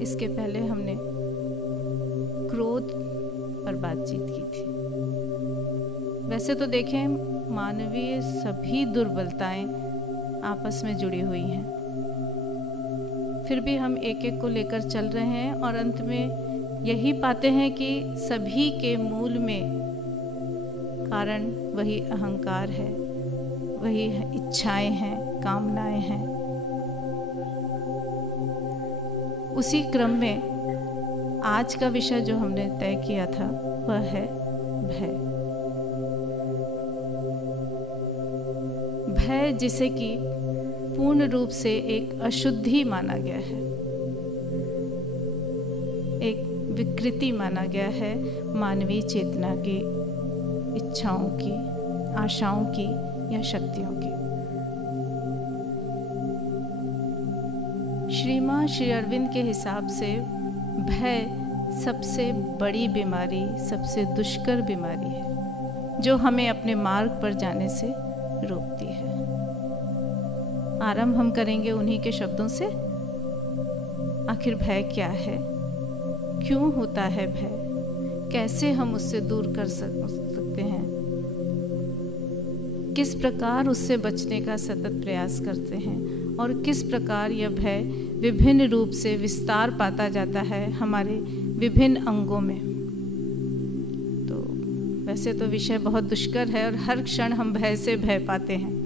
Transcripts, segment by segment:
इसके पहले हमने क्रोध पर बातचीत की थी। वैसे तो देखें, मानवीय सभी दुर्बलताएं आपस में जुड़ी हुई हैं, फिर भी हम एक एक को लेकर चल रहे हैं और अंत में यही पाते हैं कि सभी के मूल में कारण वही अहंकार है, वही इच्छाएं हैं, कामनाएं हैं। उसी क्रम में आज का विषय जो हमने तय किया था वह है भय। भय जिसे कि पूर्ण रूप से एक अशुद्धि माना गया है, एक विकृति माना गया है मानवीय चेतना की, इच्छाओं की, आशाओं की या शक्तियों की। श्रीमान श्री अरविंद के हिसाब से भय सबसे बड़ी बीमारी, सबसे दुष्कर बीमारी है जो हमें अपने मार्ग पर जाने से रोकती है। आरंभ हम करेंगे उन्हीं के शब्दों से। आखिर भय क्या है, क्यों होता है भय, कैसे हम उससे दूर कर सकते हैं, किस प्रकार उससे बचने का सतत प्रयास करते हैं और किस प्रकार यह भय विभिन्न रूप से विस्तार पाता जाता है हमारे विभिन्न अंगों में। तो वैसे तो विषय बहुत दुष्कर है और हर क्षण हम भय से भय पाते हैं,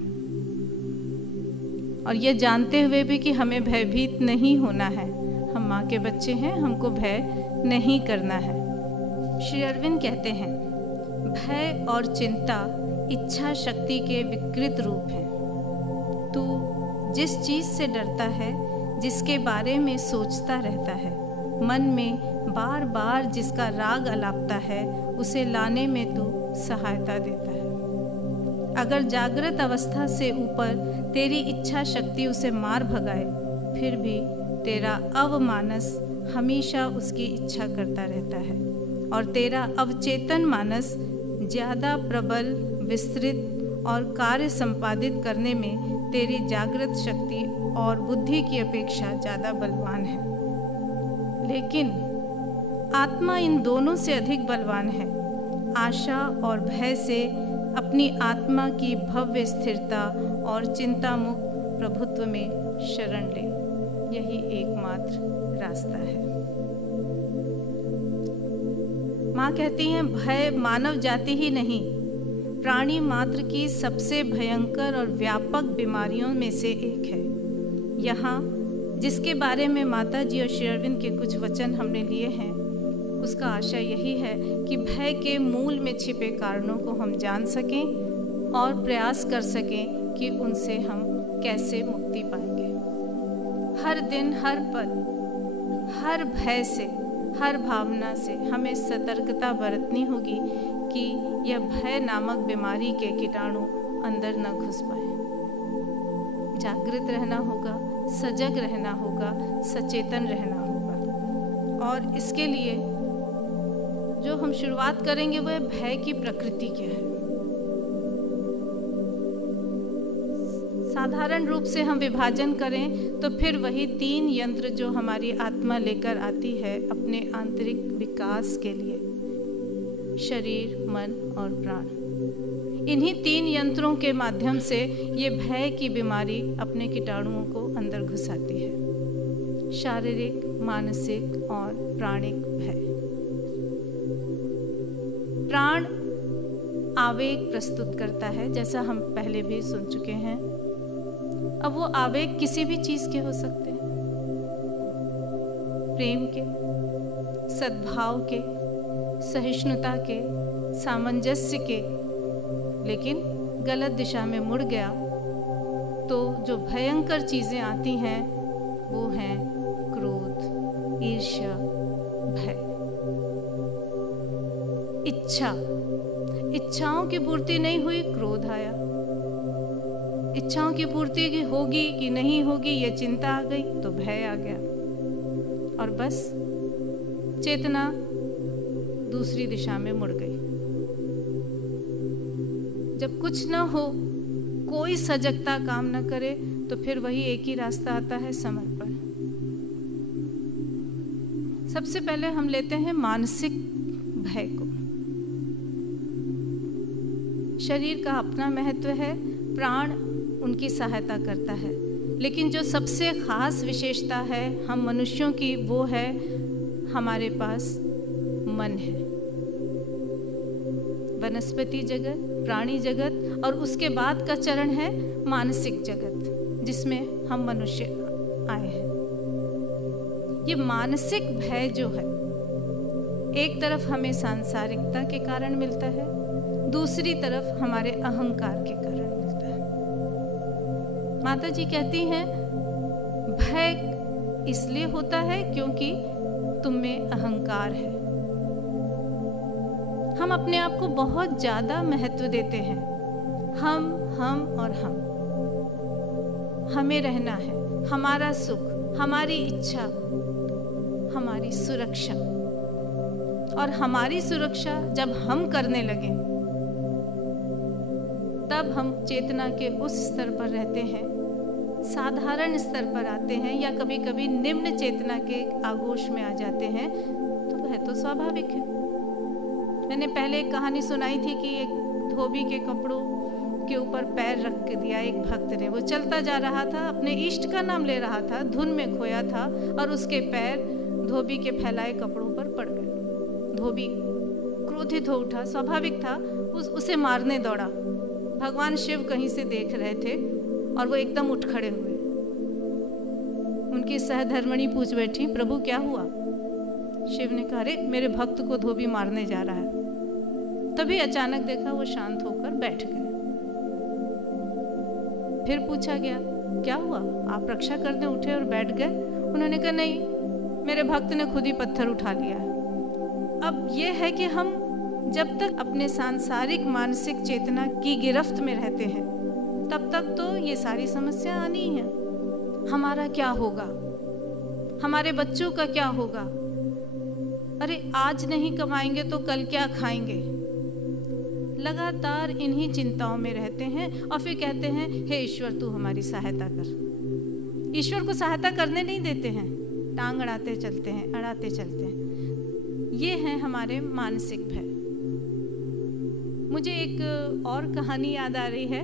और ये जानते हुए भी कि हमें भयभीत नहीं होना है। हम माँ के बच्चे हैं, हमको भय नहीं करना है। श्री अरविंद कहते हैं, भय और चिंता इच्छा शक्ति के विकृत रूप हैं। तू जिस चीज से डरता है, जिसके बारे में सोचता रहता है, मन में बार बार जिसका राग अलापता है, उसे लाने में तू सहायता देता है। अगर जागृत अवस्था से ऊपर तेरी इच्छा शक्ति उसे मार भगाए, फिर भी तेरा अवमानस हमेशा उसकी इच्छा करता रहता है, और तेरा अवचेतन मानस ज़्यादा प्रबल, विस्तृत और कार्य संपादित करने में तेरी जागृत शक्ति और बुद्धि की अपेक्षा ज़्यादा बलवान है। लेकिन आत्मा इन दोनों से अधिक बलवान है। आशा और भय से अपनी आत्मा की भव्य स्थिरता और चिंता मुक्त प्रभुत्व में शरण ले, यही एकमात्र रास्ता है। माँ कहती हैं, भय मानव जाति ही नहीं, प्राणी मात्र की सबसे भयंकर और व्यापक बीमारियों में से एक है। यहाँ जिसके बारे में माता जी और श्री अरविंद के कुछ वचन हमने लिए हैं, उसका आशय यही है कि भय के मूल में छिपे कारणों को हम जान सकें और प्रयास कर सकें कि उनसे हम कैसे मुक्ति पाएंगे। हर दिन, हर पल, हर भय से, हर भावना से हमें सतर्कता बरतनी होगी कि यह भय नामक बीमारी के कीटाणु अंदर न घुस पाए। जागृत रहना होगा, सजग रहना होगा, सचेतन रहना होगा। और इसके लिए जो हम शुरुआत करेंगे वह भय की प्रकृति क्या है। साधारण रूप से हम विभाजन करें तो फिर वही 3 यंत्र जो हमारी आत्मा लेकर आती है अपने आंतरिक विकास के लिए, शरीर, मन और प्राण। इन्हीं 3 यंत्रों के माध्यम से ये भय की बीमारी अपने कीटाणुओं को अंदर घुसाती है। शारीरिक, मानसिक और प्राणिक भय। प्राण आवेग प्रस्तुत करता है, जैसा हम पहले भी सुन चुके हैं। अब वो आवेग किसी भी चीज के हो सकते हैं, प्रेम के, सद्भाव के, सहिष्णुता के, सामंजस्य के। लेकिन गलत दिशा में मुड़ गया तो जो भयंकर चीजें आती हैं वो हैं क्रोध, ईर्ष्या, भय। इच्छाओं की पूर्ति नहीं हुई, क्रोध आया। इच्छाओं की पूर्ति की होगी कि नहीं होगी ये चिंता आ गई तो भय आ गया, और बस चेतना दूसरी दिशा में मुड़ गई। जब कुछ न हो, कोई सजगता काम न करे, तो फिर वही एक ही रास्ता आता है, समर्पण। सबसे पहले हम लेते हैं मानसिक भय को। शरीर का अपना महत्व है, प्राण उनकी सहायता करता है, लेकिन जो सबसे खास विशेषता है हम मनुष्यों की, वो है हमारे पास मन है। वनस्पति जगत, प्राणी जगत और उसके बाद का चरण है मानसिक जगत, जिसमें हम मनुष्य आए हैं। ये मानसिक भय जो है, एक तरफ हमें सांसारिकता के कारण मिलता है, दूसरी तरफ हमारे अहंकार के कारण मिलता है। माता जी कहती हैं भय इसलिए होता है क्योंकि तुम में अहंकार है। हम अपने आप को बहुत ज्यादा महत्व देते हैं। हम और हम, हमें रहना है, हमारा सुख, हमारी इच्छा, हमारी सुरक्षा। और हमारी सुरक्षा जब हम करने लगे तब हम चेतना के उस स्तर पर रहते हैं, साधारण स्तर पर आते हैं या कभी कभी निम्न चेतना के आगोश में आ जाते हैं, तो वह तो स्वाभाविक है। मैंने पहले एक कहानी सुनाई थी कि एक धोबी के कपड़ों के ऊपर पैर रख के दिया एक भक्त ने। वो चलता जा रहा था, अपने इष्ट का नाम ले रहा था, धुन में खोया था और उसके पैर धोबी के फैलाए कपड़ों पर पड़ गए। धोबी क्रोधित हो उठा, स्वाभाविक था, उसे मारने दौड़ा। भगवान शिव कहीं से देख रहे थे और वो एकदम उठ खड़े हुए। उनकी सहधर्मणी पूछ बैठी, प्रभु क्या हुआ? शिव ने कहा, अरे मेरे भक्त को धोबी मारने जा रहा है। तभी अचानक देखा वो शांत होकर बैठ गए। फिर पूछा गया, क्या हुआ? आप रक्षा करने उठे और बैठ गए? उन्होंने कहा, नहीं, मेरे भक्त ने खुद ही पत्थर उठा लिया है। अब ये है कि हम जब तक अपने सांसारिक मानसिक चेतना की गिरफ्त में रहते हैं तब तक तो ये सारी समस्या आनी ही है। हमारा क्या होगा? हमारे बच्चों का क्या होगा? अरे आज नहीं कमाएंगे तो कल क्या खाएंगे? लगातार इन्हीं चिंताओं में रहते हैं और फिर कहते हैं, हे ईश्वर तू हमारी सहायता कर। ईश्वर को सहायता करने नहीं देते हैं, टांग अड़ाते चलते हैं, अड़ाते चलते हैं। ये है हमारे मानसिक भय। मुझे एक और कहानी याद आ रही है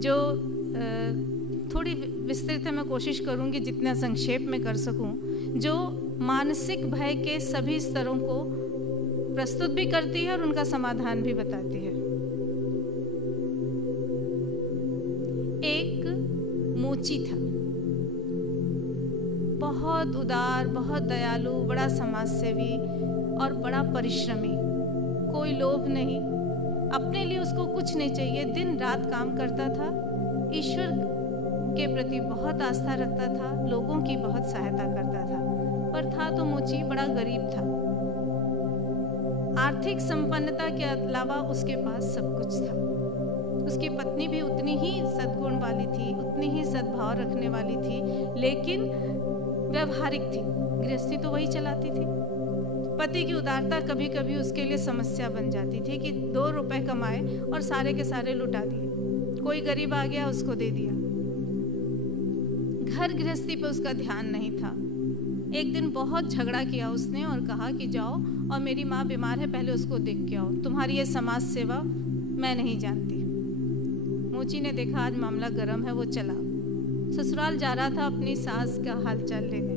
जो थोड़ी विस्तृत है, मैं कोशिश करूंगी जितना संक्षेप में कर सकूं, जो मानसिक भय के सभी स्तरों को प्रस्तुत भी करती है और उनका समाधान भी बताती है। एक मोची था, बहुत उदार, बहुत दयालु, बड़ा समाजसेवी और बड़ा परिश्रमी। कोई लोभ नहीं, अपने लिए उसको कुछ नहीं चाहिए, दिन रात काम करता था, ईश्वर के प्रति बहुत आस्था रखता था, लोगों की बहुत सहायता करता था। पर था तो मोची बड़ा गरीब था। आर्थिक संपन्नता के अलावा उसके पास सब कुछ था। उसकी पत्नी भी उतनी ही सद्गुण वाली थी, उतनी ही सद्भाव रखने वाली थी, लेकिन व्यवहारिक थी, गृहस्थी तो वही चलाती थी। पति की उदारता कभी कभी उसके लिए समस्या बन जाती थी कि 2 रुपए कमाए और सारे के सारे लुटा दिए। कोई गरीब आ गया, उसको दे दिया। घर गृहस्थी पे उसका ध्यान नहीं था। एक दिन बहुत झगड़ा किया उसने और कहा कि जाओ और मेरी माँ बीमार है, पहले उसको देख के आओ, तुम्हारी ये समाज सेवा मैं नहीं जानती। मोची ने देखा आज मामला गर्म है, वो चला। ससुराल जा रहा था अपनी सास का हालचाल लेने।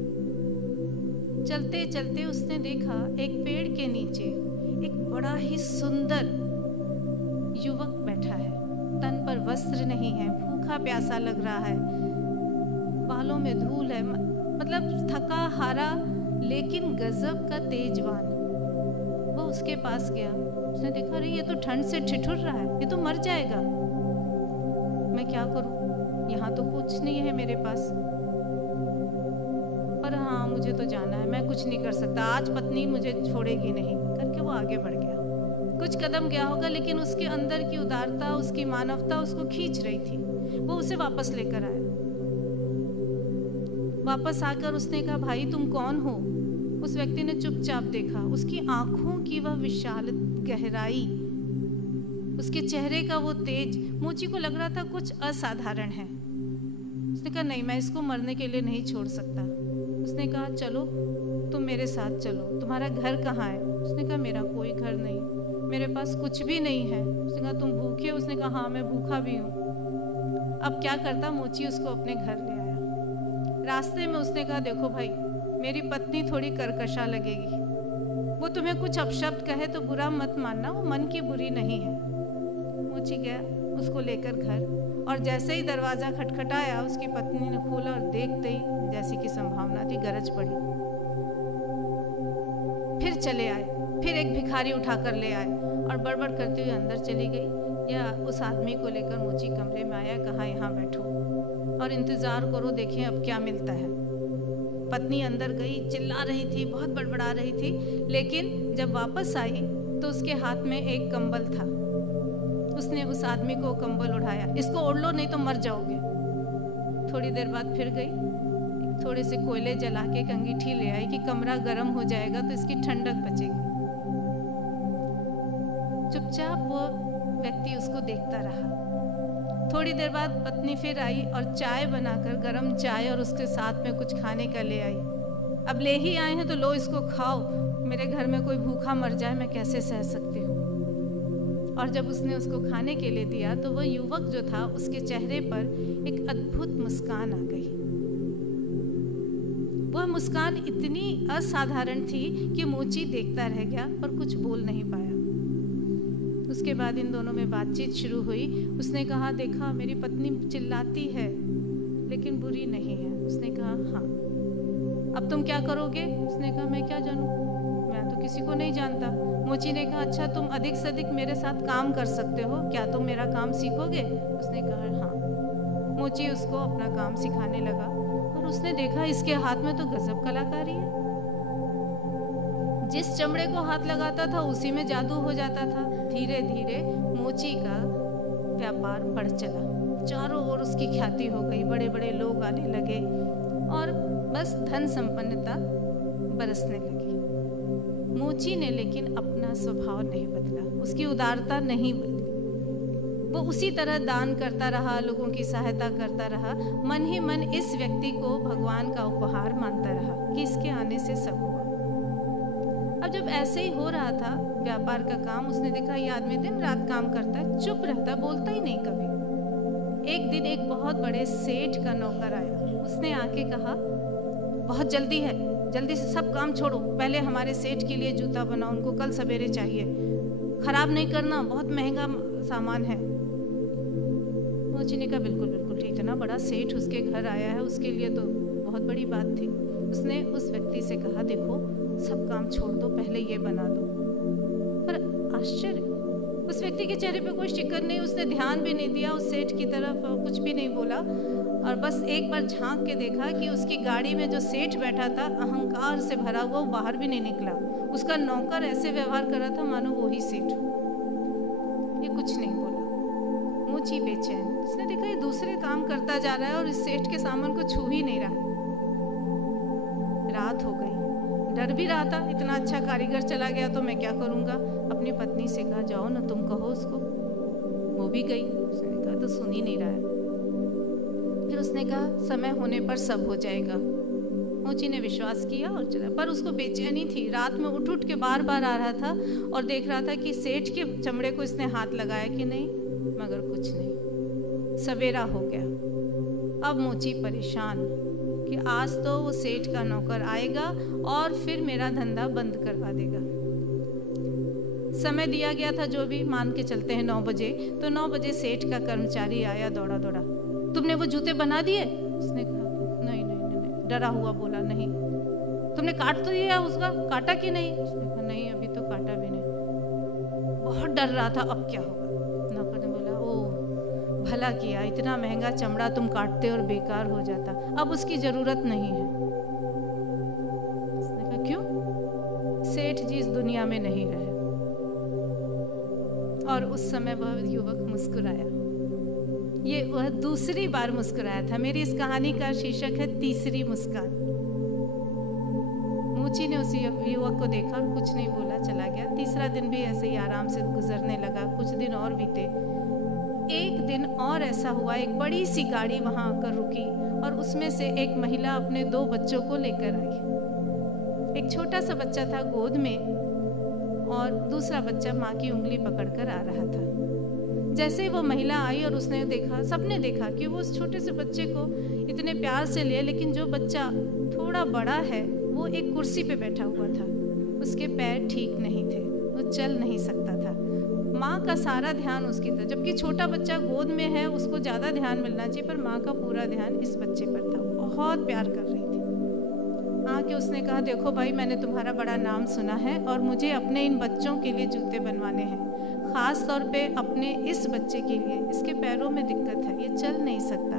चलते चलते उसने देखा एक पेड़ के नीचे एक बड़ा ही सुंदर युवक बैठा है। तन पर वस्त्र नहीं है, भूखा प्यासा लग रहा है, बालों में धूल है, मतलब थका हारा लेकिन गजब का तेजवान। वो उसके पास गया, उसने देखा, अरे ये तो ठंड से ठिठुर रहा है, ये तो मर जाएगा। मैं क्या करूं, यहाँ तो कुछ नहीं है मेरे पास, पर हाँ मुझे तो जाना है, मैं कुछ नहीं कर सकता, आज पत्नी मुझे छोड़ेगी नहीं, करके वो आगे बढ़ गया। कुछ कदम गया होगा, लेकिन उसके अंदर की उदारता, उसकी मानवता उसको खींच रही थी। वो उसे वापस लेकर आया। वापस आकर उसने कहा, भाई तुम कौन हो? उस व्यक्ति ने चुपचाप देखा। उसकी आंखों की वह विशाल गहराई, उसके चेहरे का वो तेज, मोची को लग रहा था कुछ असाधारण है। उसने कहा, नहीं, मैं इसको मरने के लिए नहीं छोड़ सकता। उसने कहा, चलो तुम मेरे साथ चलो। तुम्हारा घर कहाँ है? उसने कहा मेरा कोई घर नहीं, मेरे पास कुछ भी नहीं है। उसने कहा तुम भूखे हो? उसने कहा हाँ मैं भूखा भी हूँ। अब क्या करता, मोची उसको अपने घर ले आया। रास्ते में उसने कहा देखो भाई, मेरी पत्नी थोड़ी कर्कशा लगेगी, वो तुम्हें कुछ अपशब्द कहे तो बुरा मत मानना, वो मन की बुरी नहीं है। मोची गया उसको लेकर घर, और जैसे ही दरवाज़ा खटखटाया उसकी पत्नी ने खोला और देखते ही जैसी की संभावना थी गरज पड़ी। फिर चले आए, फिर एक भिखारी उठाकर ले आए और बड़बड़ करती हुई अंदर चली गई। या उस आदमी को लेकर मोची कमरे में आया, कहा यहाँ बैठो और इंतज़ार करो, देखें अब क्या मिलता है। पत्नी अंदर गई, चिल्ला रही थी, बहुत बड़बड़ा रही थी, लेकिन जब वापस आई तो उसके हाथ में एक कंबल था। उसने उस आदमी को कंबल उठाया, इसको ओढ़ लो नहीं तो मर जाओगे। थोड़ी देर बाद फिर गई, थोड़े से कोयले जला के एक अंगीठी ले आई कि कमरा गर्म हो जाएगा तो इसकी ठंडक बचेगी। चुपचाप वो व्यक्ति उसको देखता रहा। थोड़ी देर बाद पत्नी फिर आई और चाय बनाकर, गरम चाय और उसके साथ में कुछ खाने का ले आई। अब ले ही आए हैं तो लो इसको खाओ, मेरे घर में कोई भूखा मर जाए मैं कैसे सह सकती हूँ। और जब उसने उसको खाने के लिए दिया तो वह युवक जो था उसके चेहरे पर एक अद्भुत मुस्कान आ गई। वह मुस्कान इतनी असाधारण थी कि मोची देखता रह गया पर कुछ बोल नहीं पाया। उसके बाद इन दोनों में बातचीत शुरू हुई। उसने कहा देखा मेरी पत्नी चिल्लाती है लेकिन बुरी नहीं है। उसने कहा हाँ, अब तुम क्या करोगे? उसने कहा मैं क्या जानूं, मैं तो किसी को नहीं जानता। मोची ने कहा अच्छा तुम अधिक से अधिक मेरे साथ काम कर सकते हो, क्या तुम मेरा काम सीखोगे? उसने कहा हाँ। मोची उसको अपना काम सिखाने लगा और उसने देखा इसके हाथ में तो गजब कलाकारी है। जिस चमड़े को हाथ लगाता था उसी में जादू हो जाता था। धीरे धीरे मोची का व्यापार बढ़ चला, चारों ओर उसकी ख्याति हो गई, बड़े बड़े लोग आने लगे और बस धन संपन्नता बरसने लगी। मोची ने लेकिन अपना स्वभाव नहीं बदला, उसकी उदारता नहीं बदली। वो उसी तरह दान करता रहा, लोगों की सहायता करता रहा, मन ही मन इस व्यक्ति को भगवान का उपहार मानता रहा कि इसके आने से सब हुआ। अब जब ऐसे ही हो रहा था व्यापार का काम, उसने देखा ये आदमी दिन रात काम करता है, चुप रहता, बोलता ही नहीं कभी। एक दिन एक बहुत बड़े सेठ का नौकर आया, उसने आके कहा बहुत जल्दी है, जल्दी से सब काम छोड़ो, पहले हमारे सेठ के लिए जूता बनाओ, उनको कल सवेरे चाहिए, खराब नहीं करना, बहुत महंगा सामान है। मोची ने कहा बिल्कुल बिल्कुल ठीक है ना, बड़ा सेठ उसके घर आया है, उसके लिए तो बहुत बड़ी बात थी। उसने उस व्यक्ति से कहा देखो सब काम छोड़ दो, पहले ये बना दो। पर आश्चर्य, उस व्यक्ति के चेहरे पे कोई शिकन नहीं, उसने ध्यान भी नहीं दिया उस सेठ की तरफ, कुछ भी नहीं बोला और बस एक बार झांक के देखा कि उसकी गाड़ी में जो सेठ बैठा था अहंकार से भरा हुआ, वो बाहर भी नहीं निकला। उसका नौकर ऐसे व्यवहार कर रहा था मानो वो ही सेठ। ये कुछ नहीं बोला। मोची बेचैन, उसने देखा ये दूसरे काम करता जा रहा है और इस सेठ के सामान को छू ही नहीं रहा। रात हो गई, डर भी रहा था, इतना अच्छा कारीगर चला गया तो मैं क्या करूँगा। अपनी पत्नी से कहा जाओ ना तुम कहो उसको। वो भी गई, उसने कहा तो सुन ही नहीं रहा है। फिर उसने कहा समय होने पर सब हो जाएगा। मोची ने विश्वास किया और चला, पर उसको बेचैनी थी। रात में उठ उठ के बार बार आ रहा था और देख रहा था कि सेठ के चमड़े को इसने हाथ लगाया कि नहीं, मगर कुछ नहीं। सवेरा हो गया। अब मोची परेशान कि आज तो वो सेठ का नौकर आएगा और फिर मेरा धंधा बंद करवा देगा। समय दिया गया था जो भी, मान के चलते हैं 9 बजे, तो 9 बजे सेठ का कर्मचारी आया दौड़ा दौड़ा, तुमने वो जूते बना दिए? उसने कहा नहीं नहीं नहीं, नहीं। डरा हुआ बोला नहीं। तुमने काट तो दिया उसका, काटा कि नहीं? उसने कहा नहीं अभी तो काटा भी नहीं। बहुत डर रहा था अब क्या होगा। नौकर ने बोला ओह भला किया, इतना महंगा चमड़ा तुम काटते और बेकार हो जाता, अब उसकी जरूरत नहीं है। उसने कहा क्यों? सेठ जी इस दुनिया में नहीं रहे। और उस समय वह युवक मुस्कुराया। ये वह दूसरी बार मुस्कुराया था। मेरी इस कहानी का शीर्षक है तीसरी मुस्कान। मोची ने उस युवक को देखा और कुछ नहीं बोला, चला गया। तीसरा दिन भी ऐसे ही आराम से गुजरने लगा। कुछ दिन और बीते। एक दिन और ऐसा हुआ, एक बड़ी सी गाड़ी वहां आकर रुकी और उसमें से एक महिला अपने 2 बच्चों को लेकर आई। एक छोटा सा बच्चा था गोद में और दूसरा बच्चा माँ की उंगली पकड़कर आ रहा था। जैसे ही वो महिला आई और उसने देखा, सबने देखा कि वो उस छोटे से बच्चे को इतने प्यार से लिया, लेकिन जो बच्चा थोड़ा बड़ा है वो एक कुर्सी पे बैठा हुआ था। उसके पैर ठीक नहीं थे, वो चल नहीं सकता था। माँ का सारा ध्यान उसकी तरफ, जबकि छोटा बच्चा गोद में है, उसको ज़्यादा ध्यान मिलना चाहिए, पर माँ का पूरा ध्यान इस बच्चे पर था। बहुत प्यार कर रही थी। आके उसने कहा, देखो भाई, मैंने तुम्हारा बड़ा नाम सुना है और मुझे अपने इन बच्चों के लिए जूते बनवाने हैं, ख़ास तौर पे अपने इस बच्चे के लिए। इसके पैरों में दिक्कत है, ये चल नहीं सकता।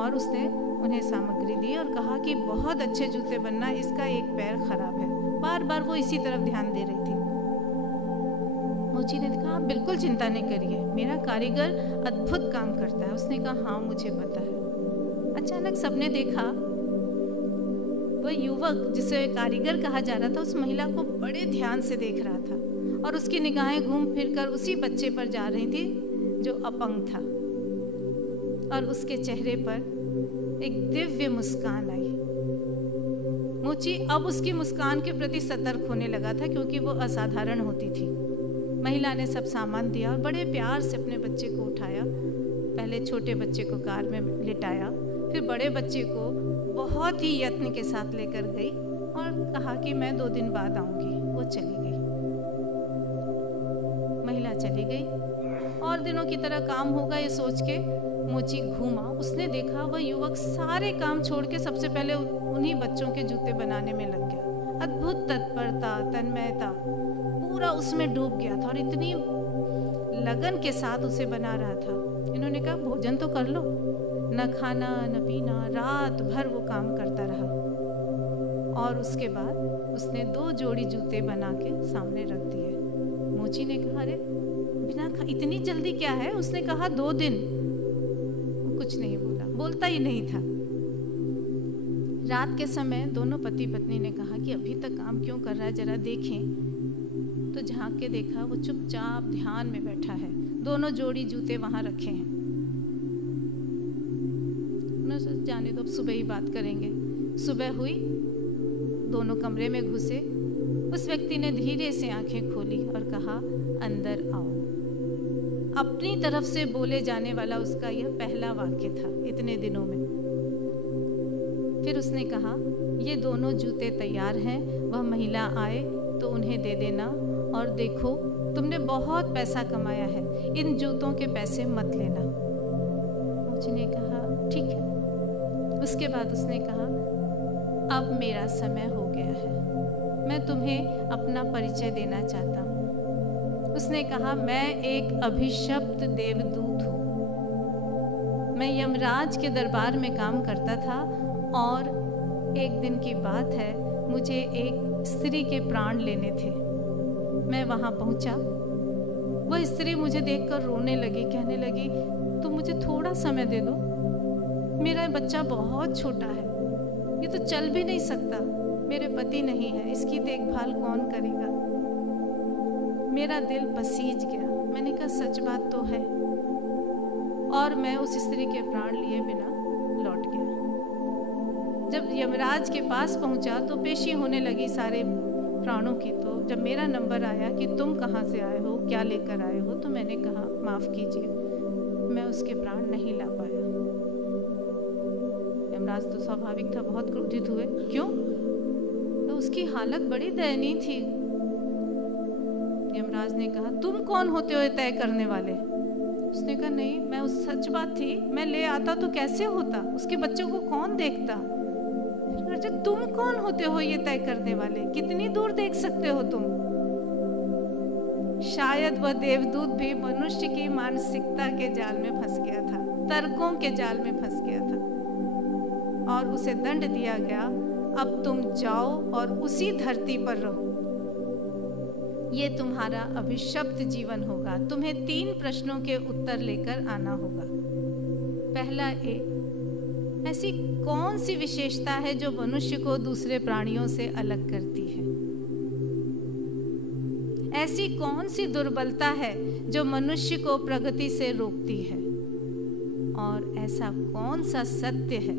और उसने उन्हें सामग्री दी और कहा कि बहुत अच्छे जूते बनना, इसका एक पैर खराब है। बार बार वो इसी तरफ ध्यान दे रही थी। मोची ने कहा, आप बिल्कुल चिंता नहीं करिए, मेरा कारीगर अद्भुत काम करता है। उसने कहा, हाँ मुझे पता है। अचानक सबने देखा वह युवक जिसे कारीगर कहा जा रहा था उस महिला को बड़े ध्यान से देख रहा था और उसकी निगाहें घूम फिरकर उसी बच्चे पर जा रही थी जो अपंग था। और उसके चेहरे पर एक दिव्य मुस्कान आई। मोची अब उसकी मुस्कान के प्रति सतर्क होने लगा था, क्योंकि वो असाधारण होती थी। महिला ने सब सामान दिया और बड़े प्यार से अपने बच्चे को उठाया। पहले छोटे बच्चे को कार में लिटाया, फिर बड़े बच्चे को बहुत ही यत्न के साथ लेकर गई और कहा कि मैं 2 दिन बाद आऊंगी। वो चली गई। महिला चली गई और दिनों की तरह काम होगा ये सोच के मोची घूमा। उसने देखा वह युवक सारे काम छोड़ के सबसे पहले उन्हीं बच्चों के जूते बनाने में लग गया। अद्भुत तत्परता, तन्मयता, पूरा उसमें डूब गया था और इतनी लगन के साथ उसे बना रहा था। इन्होंने कहा, भोजन तो कर लो। न खाना न पीना, रात भर वो काम करता रहा। और उसके बाद उसने 2 जोड़ी जूते बना के सामने रख दिए। मोची ने कहा, अरे बिना इतनी जल्दी क्या है? उसने कहा 2 दिन। वो कुछ नहीं बोला, बोलता ही नहीं था। रात के समय दोनों पति पत्नी ने कहा कि अभी तक काम क्यों कर रहा है, जरा देखें। तो झांक के देखा वो चुपचाप ध्यान में बैठा है। 2 जोड़ी जूते वहां रखे हैं। उन्होंने जाने दो, अब सुबह ही बात करेंगे। सुबह हुई, दोनों कमरे में घुसे। उस व्यक्ति ने धीरे से आंखें खोली और कहा, अंदर आओ। अपनी तरफ से बोले जाने वाला उसका यह पहला वाक्य था इतने दिनों में। फिर उसने कहा, ये 2 जूते तैयार हैं, वह महिला आए तो उन्हें दे देना। और देखो, तुमने बहुत पैसा कमाया है, इन जूतों के पैसे मत लेना। उसने कहा, ठीक है। उसके बाद उसने कहा, अब मेरा समय हो गया है, मैं तुम्हें अपना परिचय देना चाहता हूँ। उसने कहा, मैं एक अभिशप्त देवदूत हूँ। मैं यमराज के दरबार में काम करता था और एक दिन की बात है, मुझे एक स्त्री के प्राण लेने थे। मैं वहाँ पहुँचा। वह स्त्री मुझे देखकर रोने लगी, कहने लगी, तुम मुझे थोड़ा समय दे दो, मेरा बच्चा बहुत छोटा है, ये तो चल भी नहीं सकता, मेरे पति नहीं है, इसकी देखभाल कौन करेगा। मेरा दिल पसीज गया। मैंने कहा, सच बात तो है। और मैं उस स्त्री के प्राण लिए बिना लौट गया। जब यमराज के पास पहुंचा तो पेशी होने लगी सारे प्राणों की। तो जब मेरा नंबर आया कि तुम कहाँ से आए हो, क्या लेकर आए हो, तो मैंने कहा, माफ़ कीजिए, मैं उसके प्राण नहीं ला पाया। यमराज तो स्वाभाविक था, बहुत क्रोधित हुए। क्यों? तो उसकी हालत बड़ी दयनीय थी। यमराज ने कहा, तुम कौन होते हो तय करने वाले? उसने कहा, नहीं, मैं उस सच बात थी, मैं ले आता तो कैसे होता, उसके बच्चों को कौन देखता। फिर तुम कौन होते हो ये तय करने वाले, कितनी दूर देख सकते हो तुम? शायद वह देवदूत भी मनुष्य की मानसिकता के जाल में फंस गया था, तर्कों के जाल में फंस गया था और उसे दंड दिया गया, अब तुम जाओ और उसी धरती पर रहो। ये तुम्हारा अभिशप्त जीवन होगा। तुम्हें 3 प्रश्नों के उत्तर लेकर आना होगा। पहला एक, ऐसी कौन सी विशेषता है जो मनुष्य को दूसरे प्राणियों से अलग करती है? ऐसी कौन सी दुर्बलता है जो मनुष्य को प्रगति से रोकती है? और ऐसा कौन सा सत्य है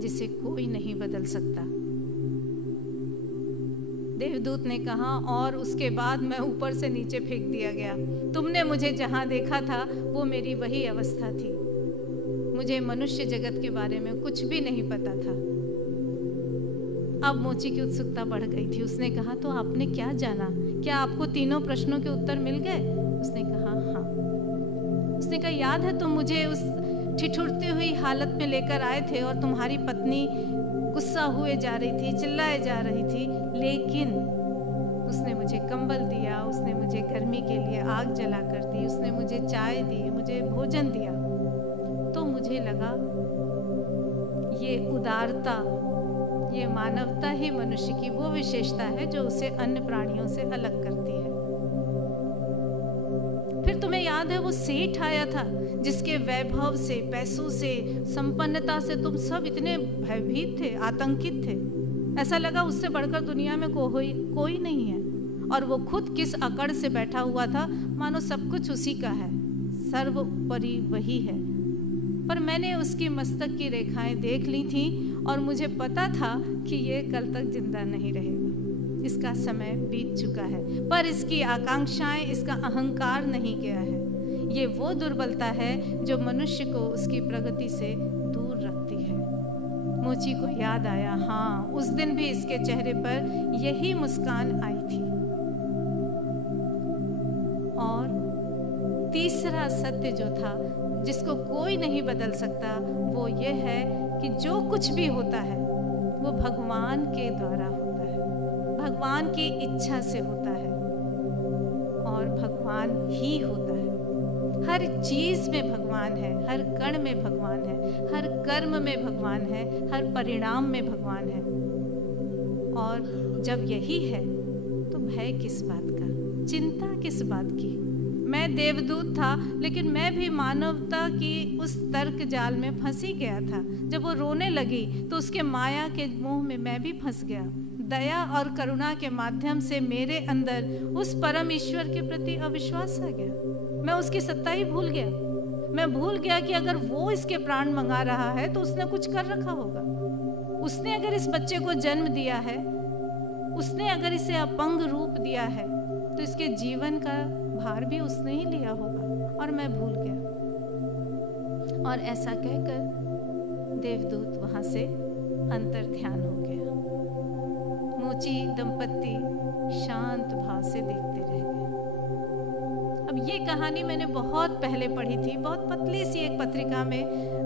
जिसे कोई नहीं बदल सकता? देवदूत ने कहा, और उसके बाद मैं ऊपर से नीचे फेंक दिया गया। तुमने मुझे जहाँ देखा था वो मेरी वही अवस्था थी। मुझे मनुष्य जगत के बारे में कुछ भी नहीं पता था। अब मोची की उत्सुकता बढ़ गई थी। उसने कहा, तो आपने क्या जाना? क्या आपको तीनों प्रश्नों के उत्तर मिल गए? उसने कहा, हाँ। उसने कहा, याद है तुम मुझे उस ठिठुरती हुई हालत में लेकर आए थे और तुम्हारी पत्नी गुस्सा हुए जा रही थी, चिल्लाए जा रही थी, लेकिन उसने मुझे कंबल दिया, उसने मुझे गर्मी के लिए आग जला कर दी, उसने मुझे चाय दी, मुझे भोजन दिया। तो मुझे लगा ये उदारता, ये मानवता ही मनुष्य की वो विशेषता है जो उसे अन्य प्राणियों से अलग करती है। फिर तुम्हें याद है वो सेठ आया था जिसके वैभव से, पैसों से, संपन्नता से तुम सब इतने भयभीत थे, आतंकित थे। ऐसा लगा उससे बढ़कर दुनिया में कोई नहीं है। और वो खुद किस अकड़ से बैठा हुआ था, मानो सब कुछ उसी का है, सर्वोपरि वही है। पर मैंने उसकी मस्तक की रेखाएं देख ली थी और मुझे पता था कि ये कल तक जिंदा नहीं रहेगा। इसका समय बीत चुका है, पर इसकी आकांक्षाएं, इसका अहंकार नहीं गया है। ये वो दुर्बलता है जो मनुष्य को उसकी प्रगति से दूर रखती है। मोची को याद आया, हाँ, उस दिन भी इसके चेहरे पर यही मुस्कान आई थी। और तीसरा सत्य जो था, जिसको कोई नहीं बदल सकता, वो ये है कि जो कुछ भी होता है वो भगवान के द्वारा होता है, भगवान की इच्छा से होता है और भगवान ही होता है। हर चीज में भगवान है, हर कण में भगवान है, हर कर्म में भगवान है, हर परिणाम में भगवान है। और जब यही है तो भय किस बात का, चिंता किस बात की? मैं देवदूत था, लेकिन मैं भी मानवता की उस तर्क जाल में फंसी गया था। जब वो रोने लगी तो उसके माया के मोह में मैं भी फंस गया। दया और करुणा के माध्यम से मेरे अंदर उस परम ईश्वर के प्रति अविश्वास आ गया। मैं उसकी सत्ता ही भूल गया। मैं भूल गया कि अगर वो इसके प्राण मंगा रहा है तो उसने कुछ कर रखा होगा। उसने अगर इस बच्चे को जन्म दिया है, उसने अगर इसे अपंग रूप दिया है, तो इसके जीवन का भार भी उसने ही लिया होगा और मैं भूल गया। और ऐसा कहकर देवदूत वहां से अंतर ध्यान हो गया। मोची दंपत्ति शांत भाव से देखते रह गए। अब ये कहानी मैंने बहुत पहले पढ़ी थी, बहुत पतली सी एक पत्रिका में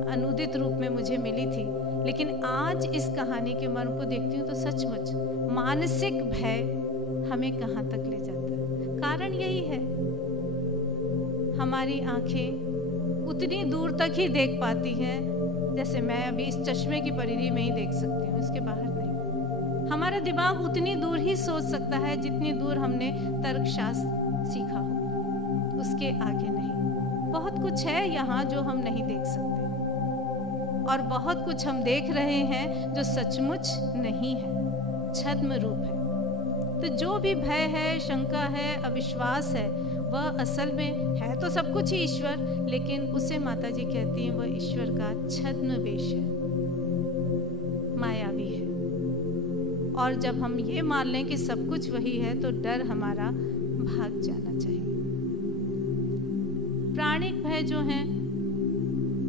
अनुदित रूप में मुझे मिली थी, लेकिन आज इस कहानी के मर्म को देखती हूँ तो सचमुच मानसिक भय हमें कहाँ तक ले जाता है। कारण यही है, हमारी आंखें उतनी दूर तक ही देख पाती हैं जैसे मैं अभी इस चश्मे की परिधि में ही देख सकती हूँ, इसके बाहर नहीं। हमारा दिमाग उतनी दूर ही सोच सकता है जितनी दूर हमने तर्कशास्त्र सीखा हो, उसके आगे नहीं। बहुत कुछ है यहाँ जो हम नहीं देख सकते, और बहुत कुछ हम देख रहे हैं जो सचमुच नहीं है, छद्म रूप है। तो जो भी भय है, शंका है, अविश्वास है, वह असल में है तो सब कुछ ही ईश्वर, लेकिन उसे माता जी कहती हैं वह ईश्वर का छद्म वेश है, मायावी है। और जब हम ये मान लें कि सब कुछ वही है तो डर हमारा भाग जाना चाहिए। प्राणिक भय जो हैं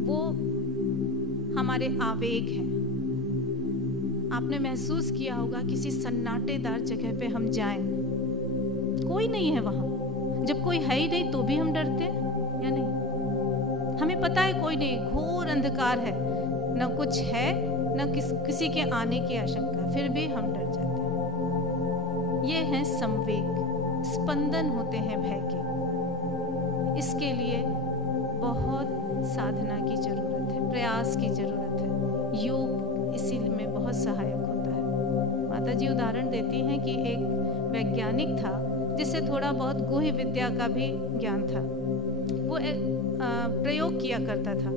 वो हमारे आवेग हैं। आपने महसूस किया होगा किसी सन्नाटेदार जगह पे हम जाएं, कोई नहीं है वहां, जब कोई है ही नहीं तो भी हम डरते हैं या नहीं? हमें पता है कोई नहीं, घोर अंधकार है, न कुछ है न किसी के आने की आशंका, फिर भी हम डर जाते हैं। ये है संवेग, स्पंदन होते हैं भय के। इसके लिए बहुत साधना की जरूरत है, प्रयास की जरूरत है। योग इसी में बहुत सहायक होता है। माता जी उदाहरण देती हैं कि एक वैज्ञानिक था जिसे थोड़ा बहुत गुह्य विद्या का भी ज्ञान था। वो प्रयोग किया करता था,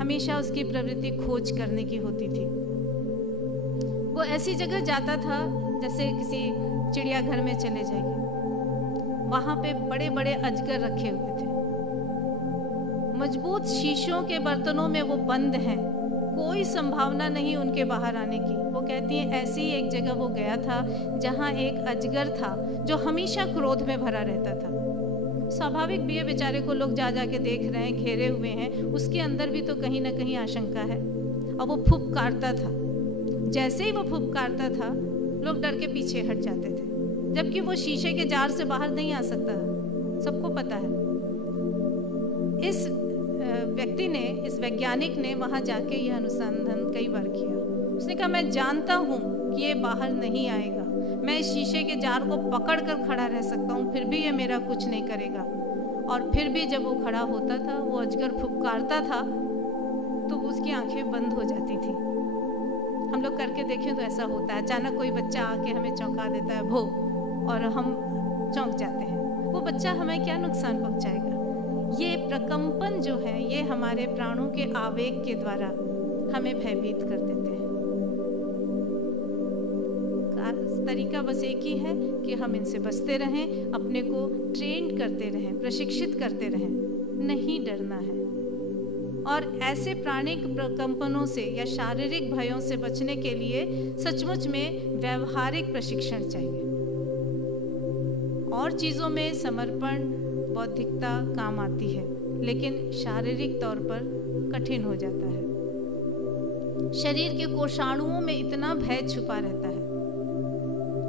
हमेशा उसकी प्रवृत्ति खोज करने की होती थी। वो ऐसी जगह जाता था जैसे किसी चिड़ियाघर में चले जाइए, वहां पे बड़े बड़े अजगर रखे हुए थे, मजबूत शीशों के बर्तनों में वो बंद हैं, कोई संभावना नहीं उनके बाहर आने की। वो कहती हैं ऐसी ही एक जगह वो गया था जहाँ एक अजगर था जो हमेशा क्रोध में भरा रहता था। स्वाभाविक भी है, बेचारे को लोग जा जा के देख रहे हैं, घेरे हुए हैं, उसके अंदर भी तो कहीं ना कहीं आशंका है। और वो फुफकारता था, जैसे ही वो फुफकारता था लोग डर के पीछे हट जाते थे, जबकि वो शीशे के जार से बाहर नहीं आ सकता, सबको पता है। इस व्यक्ति ने, इस वैज्ञानिक ने वहाँ जाके यह अनुसंधान कई बार किया। उसने कहा मैं जानता हूँ कि ये बाहर नहीं आएगा, मैं इस शीशे के जार को पकड़ कर खड़ा रह सकता हूँ, फिर भी ये मेरा कुछ नहीं करेगा। और फिर भी जब वो खड़ा होता था, वो अजगर फुफकारता था तो उसकी आंखें बंद हो जाती थी। हम लोग करके देखें तो ऐसा होता है, अचानक कोई बच्चा आके हमें चौंका देता है भो, और हम चौंक जाते हैं। वो बच्चा हमें क्या नुकसान पहुंचाएगा? ये प्रकंपन जो है, ये हमारे प्राणों के आवेग के द्वारा हमें भयभीत कर देते हैं। तरीका बस एक ही है कि हम इनसे बचते रहें, अपने को ट्रेन करते रहें, प्रशिक्षित करते रहें, नहीं डरना है। और ऐसे प्राणिक प्रकंपनों से या शारीरिक भयों से बचने के लिए सचमुच में व्यवहारिक प्रशिक्षण चाहिए। और चीज़ों में समर्पण, बौद्धिकता काम आती है, लेकिन शारीरिक तौर पर कठिन हो जाता है। शरीर के कोषाणुओं में इतना भय छुपा रहता है।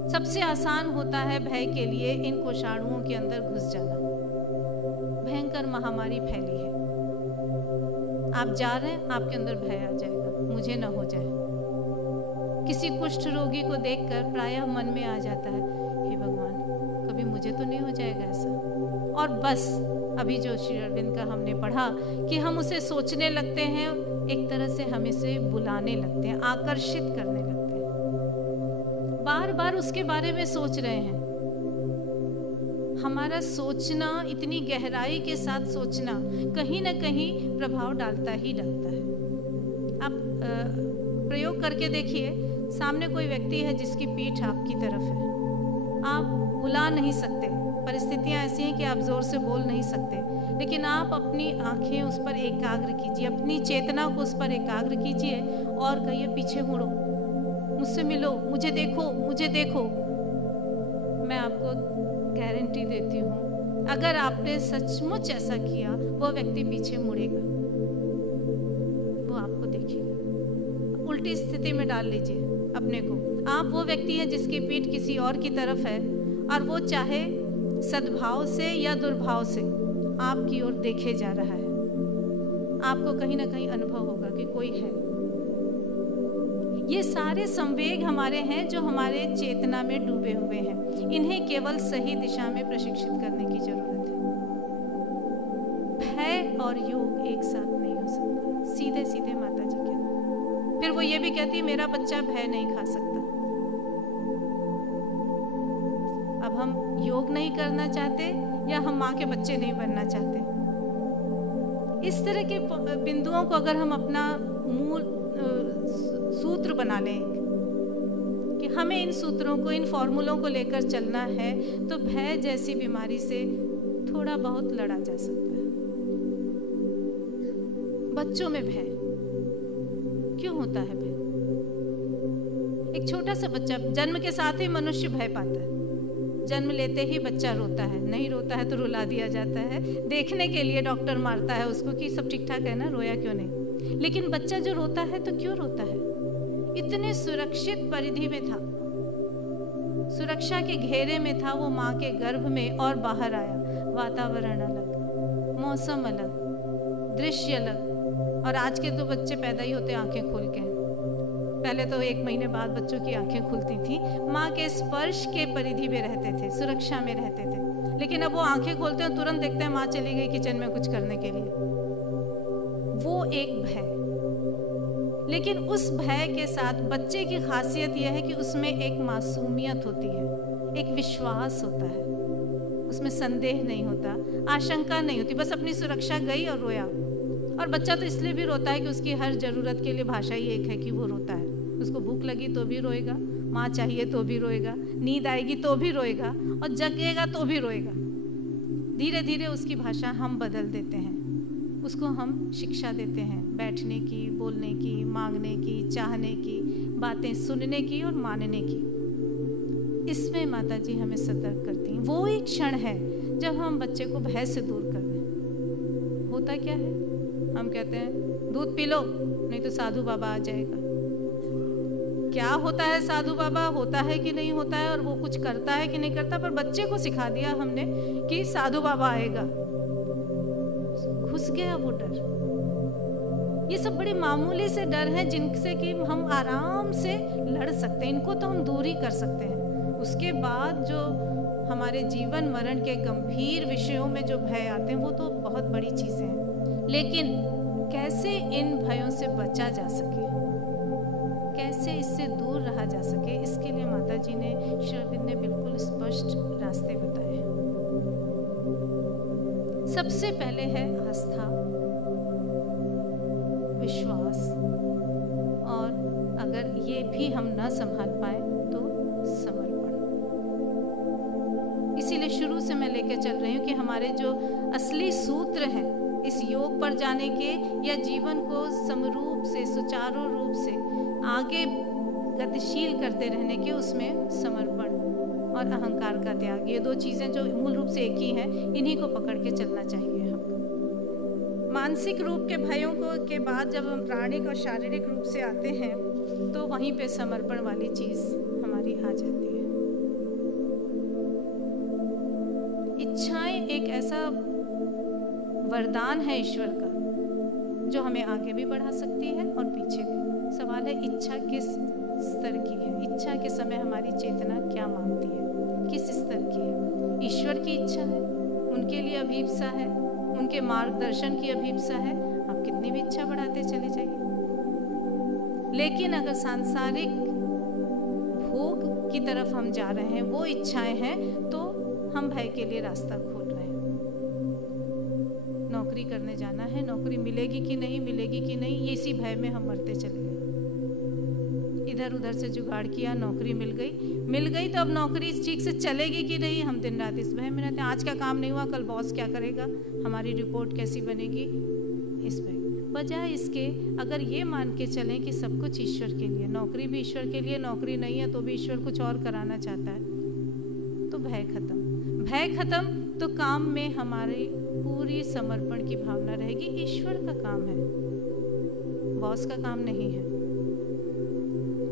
सबसे आसान होता है भय के लिए इन कोषाणुओं के अंदर घुस जाना। भयंकर महामारी फैली है, आप जा रहे हैं, आपके अंदर भय आ जाएगा, मुझे न हो जाए। किसी कुष्ठ रोगी को देखकर प्रायः मन में आ जाता है, हे भगवान कभी मुझे तो नहीं हो जाएगा ऐसा। और बस अभी जो श्री अरविंद का हमने पढ़ा कि हम उसे सोचने लगते हैं, एक तरह से हम इसे बुलाने लगते हैं, आकर्षित करने लगते हैं, बार बार उसके बारे में सोच रहे हैं। हमारा सोचना, इतनी गहराई के साथ सोचना कहीं ना कहीं प्रभाव डालता ही डालता है। आप प्रयोग करके देखिए, सामने कोई व्यक्ति है जिसकी पीठ आपकी तरफ है, आप बुला नहीं सकते, परिस्थितियां ऐसी हैं कि आप जोर से बोल नहीं सकते, लेकिन आप अपनी आंखें उस पर एकाग्र कीजिए, अपनी चेतना को उस पर एकाग्र कीजिए और कहिए पीछे मुड़ो, मुझसे मिलो, मुझे देखो, मुझे देखो। मैं आपको गारंटी देती हूँ, अगर आपने सचमुच ऐसा किया, वो व्यक्ति पीछे मुड़ेगा, वो आपको देखेगा। उल्टी स्थिति में डाल लीजिए अपने को। आप वो व्यक्ति हैं जिसकी पीठ किसी और की तरफ है और वो चाहे सद्भाव से या दुर्भाव से आपकी ओर देखे जा रहा है, आपको कहीं ना कहीं अनुभव होगा कि कोई है। ये सारे संवेग हमारे हैं जो हमारे चेतना में डूबे हुए हैं, इन्हें केवल सही दिशा में प्रशिक्षित करने की जरूरत है। भय और योग एक साथ नहीं हो सकता, सीधे सीधे माता जी कहती। फिर वो ये भी कहती है मेरा बच्चा भय नहीं खा सकता। अब हम योग नहीं करना चाहते या हम माँ के बच्चे नहीं बनना चाहते। इस तरह के बिंदुओं को अगर हम अपना मूल सूत्र बना लें कि हमें इन सूत्रों को, इन फॉर्मूलों को लेकर चलना है, तो भय जैसी बीमारी से थोड़ा बहुत लड़ा जा सकता है। बच्चों में भय क्यों होता है? भय, एक छोटा सा बच्चा, जन्म के साथ ही मनुष्य भय पाता है। जन्म लेते ही बच्चा रोता है, नहीं रोता है तो रुला दिया जाता है, देखने के लिए डॉक्टर मारता है उसको कि सब ठीक ठाक है ना, रोया क्यों नहीं। लेकिन बच्चा जो रोता है तो क्यों रोता है? इतने सुरक्षित परिधि में था, सुरक्षा के घेरे में था वो माँ के गर्भ में, और बाहर आया, वातावरण अलग, मौसम अलग, दृश्य अलग। और आज के तो बच्चे पैदा ही होते आंखें खोल के, पहले तो 1 महीने बाद बच्चों की आंखें खुलती थी, माँ के स्पर्श के परिधि में रहते थे, सुरक्षा में रहते थे। लेकिन अब वो आंखें खोलते हैं, तुरंत देखते हैं माँ चली गई किचन में कुछ करने के लिए। वो एक भय। लेकिन उस भय के साथ बच्चे की खासियत यह है कि उसमें एक मासूमियत होती है, एक विश्वास होता है, उसमें संदेह नहीं होता, आशंका नहीं होती, बस अपनी सुरक्षा गई और रोया। और बच्चा तो इसलिए भी रोता है कि उसकी हर जरूरत के लिए भाषा ही एक है कि वो रोता है। उसको भूख लगी तो भी रोएगा, माँ चाहिए तो भी रोएगा, नींद आएगी तो भी रोएगा, और जगेगा तो भी रोएगा। धीरे धीरे उसकी भाषा हम बदल देते हैं, उसको हम शिक्षा देते हैं बैठने की, बोलने की, मांगने की, चाहने की, बातें सुनने की और मानने की। इसमें माता जी हमें सतर्क करती हैं। वो एक क्षण है जब हम बच्चे को भय से दूर कर दें। होता क्या है, हम कहते हैं दूध पी लो नहीं तो साधु बाबा आ जाएगा। क्या होता है साधु बाबा, होता है कि नहीं होता है, और वो कुछ करता है कि नहीं करता, पर बच्चे को सिखा दिया हमने कि साधु बाबा आएगा, घुस गया वो डर। ये सब बड़े मामूली से डर हैं जिनसे कि हम आराम से लड़ सकते हैं, इनको तो हम दूर ही कर सकते हैं। उसके बाद जो हमारे जीवन मरण के गंभीर विषयों में जो भय आते हैं वो तो बहुत बड़ी चीज़ें हैं। लेकिन कैसे इन भयों से बचा जा सके, कैसे इससे दूर रहा जा सके, इसके लिए माता जी ने, श्री अरविंद ने बिल्कुल स्पष्ट रास्ते बताए। सबसे पहले है आस्था, विश्वास, और अगर ये भी हम न संभाल पाए तो समर्पण। इसीलिए शुरू से मैं लेकर चल रही हूँ कि हमारे जो असली सूत्र हैं इस योग पर जाने के या जीवन को समरूप से, सुचारू रूप से आगे गतिशील करते रहने के, उसमें समर्पण और अहंकार का त्याग, ये दो चीज़ें जो मूल रूप से एक ही हैं, इन्हीं को पकड़ के चलना चाहिए हमको। मानसिक रूप के भयों के बाद जब हम प्राणिक और शारीरिक रूप से आते हैं तो वहीं पे समर्पण वाली चीज़ हमारी आ जाती है। इच्छाएं एक ऐसा वरदान है ईश्वर का जो हमें आगे भी बढ़ा सकती है और पीछे भी। सवाल है इच्छा किस स्तर की है, इच्छा के समय हमारी चेतना क्या मांगती है, किस स्तर की है। ईश्वर की इच्छा है, उनके लिए अभीप्सा है, उनके मार्गदर्शन की अभीप्सा है, आप कितनी भी इच्छा बढ़ाते चले जाइए। लेकिन अगर सांसारिक भोग की तरफ हम जा रहे हैं, वो इच्छाएं हैं, तो हम भय के लिए रास्ता खोल रहे हैं। नौकरी करने जाना है, नौकरी मिलेगी कि नहीं मिलेगी कि नहीं, ये इसी भय में हम मरते चले गए। इधर उधर से जुगाड़ किया, नौकरी मिल गई तो अब नौकरी ठीक से चलेगी कि नहीं, हम दिन रात इस भय में रहते हैं। आज का काम नहीं हुआ, कल बॉस क्या करेगा, हमारी रिपोर्ट कैसी बनेगी, इस भय। बजाय इसके अगर ये मान के चलें कि सब कुछ ईश्वर के लिए, नौकरी भी ईश्वर के लिए, नौकरी नहीं है तो भी ईश्वर कुछ और कराना चाहता है, तो भय खत्म, तो काम में हमारी पूरी समर्पण की भावना रहेगी। ईश्वर का काम है, बॉस का काम नहीं है,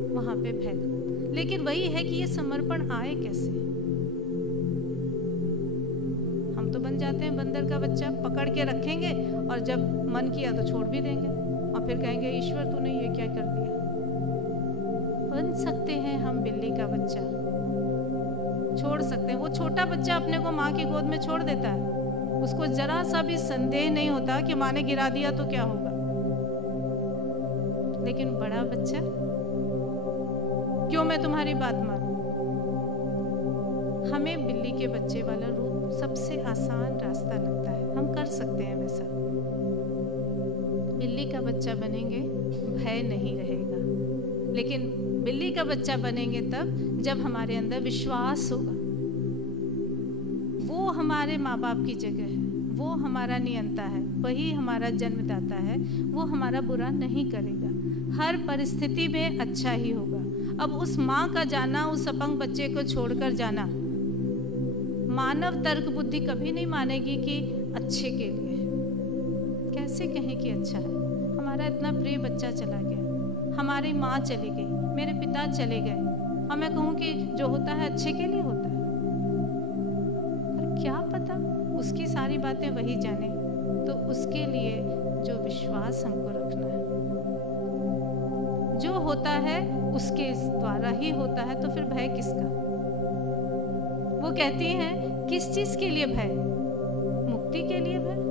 वहां पे भय। लेकिन वही है कि ये समर्पण आए कैसे। हम तो बन जाते हैं बंदर का बच्चा, पकड़ के रखेंगे और जब मन किया तो छोड़ भी देंगे और फिर कहेंगे ईश्वर तूने ये क्या कर दिया। बन सकते हैं हम बिल्ली का बच्चा, छोड़ सकते हैं। वो छोटा बच्चा अपने को माँ की गोद में छोड़ देता है, उसको जरा सा भी संदेह नहीं होता कि माँ ने गिरा दिया तो क्या होगा। लेकिन बड़ा बच्चा, क्यों मैं तुम्हारी बात मानूं। हमें बिल्ली के बच्चे वाला रूप सबसे आसान रास्ता लगता है, हम कर सकते हैं वैसा। बिल्ली का बच्चा बनेंगे, भय नहीं रहेगा। लेकिन बिल्ली का बच्चा बनेंगे तब जब हमारे अंदर विश्वास होगा, वो हमारे माँ बाप की जगह है, वो हमारा नियंता है, वही हमारा जन्मदाता है, वो हमारा बुरा नहीं करेगा, हर परिस्थिति में अच्छा ही होगा। अब उस माँ का जाना, उस अपंग बच्चे को छोड़कर जाना, मानव तर्क बुद्धि कभी नहीं मानेगी कि अच्छे के लिए। कैसे कहें कि अच्छा है, हमारा इतना प्रिय बच्चा चला गया, हमारी माँ चली गई, मेरे पिता चले गए, और मैं कहूँ कि जो होता है अच्छे के लिए होता है। पर क्या पता उसकी सारी बातें वही जाने। तो उसके लिए जो विश्वास हमको रखना है, जो होता है उसके द्वारा ही होता है, तो फिर भय किसका। वो कहती हैं किस चीज के लिए भय, मुक्ति के लिए भय।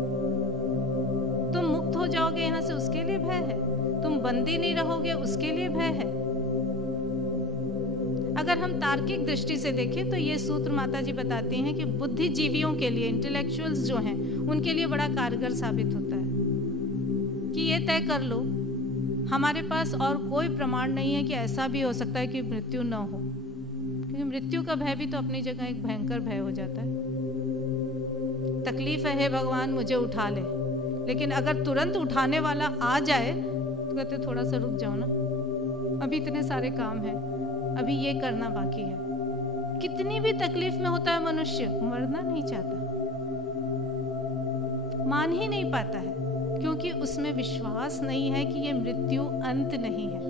तुम मुक्त हो जाओगे यहाँ से, उसके लिए भय है। तुम बंदी नहीं रहोगे, उसके लिए भय है। अगर हम तार्किक दृष्टि से देखें तो ये सूत्र माता जी बताती हैं कि बुद्धिजीवियों के लिए, इंटेलेक्चुअल्स जो हैं, उनके लिए बड़ा कारगर साबित होता है कि ये तय कर लो, हमारे पास और कोई प्रमाण नहीं है कि ऐसा भी हो सकता है कि मृत्यु न हो। क्योंकि मृत्यु का भय भी तो अपनी जगह एक भयंकर भय हो जाता है। तकलीफ है, हे भगवान मुझे उठा ले, लेकिन अगर तुरंत उठाने वाला आ जाए तो कहते थोड़ा सा रुक जाओ ना, अभी इतने सारे काम हैं, अभी ये करना बाकी है। कितनी भी तकलीफ में होता है मनुष्य, मरना नहीं चाहता, मान ही नहीं पाता है, क्योंकि उसमें विश्वास नहीं है कि ये मृत्यु अंत नहीं है,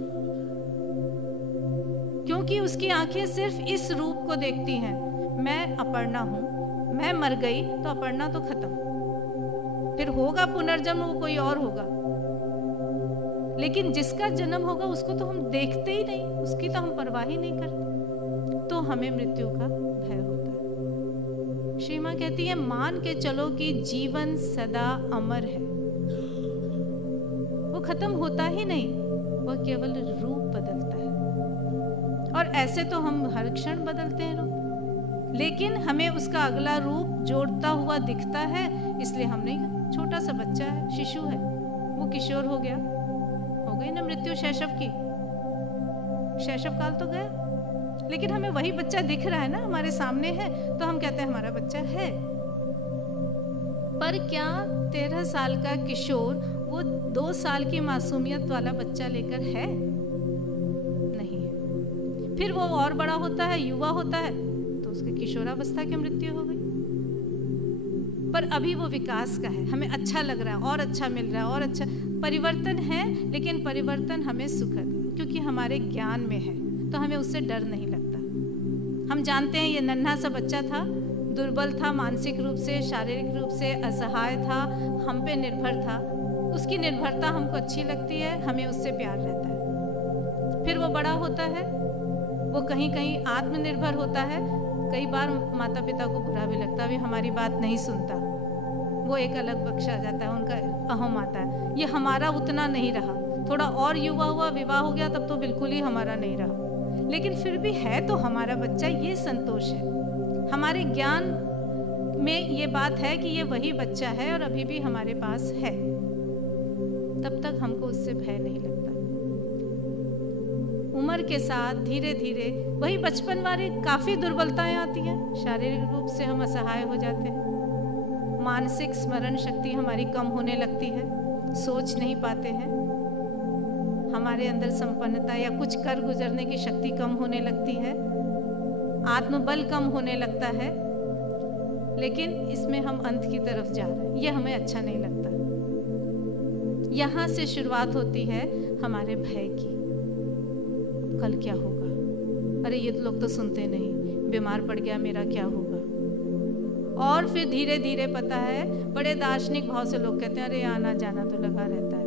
क्योंकि उसकी आंखें सिर्फ इस रूप को देखती हैं, मैं अपर्णा हूं, मैं मर गई तो अपर्णा तो खत्म, फिर होगा पुनर्जन्म, वो कोई और होगा। लेकिन जिसका जन्म होगा उसको तो हम देखते ही नहीं, उसकी तो हम परवाह ही नहीं करते, तो हमें मृत्यु का भय होता है। श्री मां कहती है मान के चलो कि जीवन सदा अमर है, वो खत्म होता ही नहीं, वह केवल रूप बदलता है। और ऐसे तो हम हर क्षण बदलते हैं रूप, लेकिन हमें उसका अगला रूप जोड़ता हुआ दिखता है, इसलिए हम नहीं। छोटा सा बच्चा है, शिशु है, वो किशोर हो गया, हो गई ना मृत्यु शैशव की, शैशव काल तो गया, लेकिन हमें वही बच्चा दिख रहा है ना, हमारे सामने है, तो हम कहते हैं हमारा बच्चा है। पर क्या 13 साल का किशोर वो 2 साल की मासूमियत वाला बच्चा लेकर है? नहीं है। फिर वो और बड़ा होता है, युवा होता है, तो उसकी किशोरावस्था की मृत्यु हो गई। पर अभी वो विकास का है, हमें अच्छा लग रहा है, और अच्छा मिल रहा है, और अच्छा परिवर्तन है, लेकिन परिवर्तन हमें सुखद, क्योंकि हमारे ज्ञान में है, तो हमें उससे डर नहीं लगता। हम जानते हैं ये नन्हा सा बच्चा था, दुर्बल था, मानसिक रूप से, शारीरिक रूप से असहाय था, हम पे निर्भर था, उसकी निर्भरता हमको अच्छी लगती है, हमें उससे प्यार रहता है। फिर वो बड़ा होता है, वो कहीं कहीं आत्मनिर्भर होता है, कई बार माता पिता को बुरा भी लगता है, अभी हमारी बात नहीं सुनता, वो एक अलग पक्ष आ जाता है, उनका अहम आता है, ये हमारा उतना नहीं रहा, थोड़ा और युवा हुआ, विवाह हो गया, तब तो बिल्कुल ही हमारा नहीं रहा, लेकिन फिर भी है तो हमारा बच्चा, ये संतोष है। हमारे ज्ञान में ये बात है कि ये वही बच्चा है और अभी भी हमारे पास है, तब तक हमको उससे भय नहीं लगता। उम्र के साथ धीरे धीरे वही बचपन वाली काफ़ी दुर्बलताएं आती हैं, शारीरिक रूप से हम असहाय हो जाते हैं, मानसिक स्मरण शक्ति हमारी कम होने लगती है, सोच नहीं पाते हैं, हमारे अंदर संपन्नता या कुछ कर गुजरने की शक्ति कम होने लगती है, आत्मबल कम होने लगता है, लेकिन इसमें हम अंत की तरफ जा रहे हैं, ये हमें अच्छा नहीं लगता। यहाँ से शुरुआत होती है हमारे भय की, कल क्या होगा, अरे ये लोग तो सुनते नहीं, बीमार पड़ गया मेरा क्या होगा। और फिर धीरे धीरे पता है, बड़े दार्शनिक भाव से लोग कहते हैं अरे आना जाना तो लगा रहता है,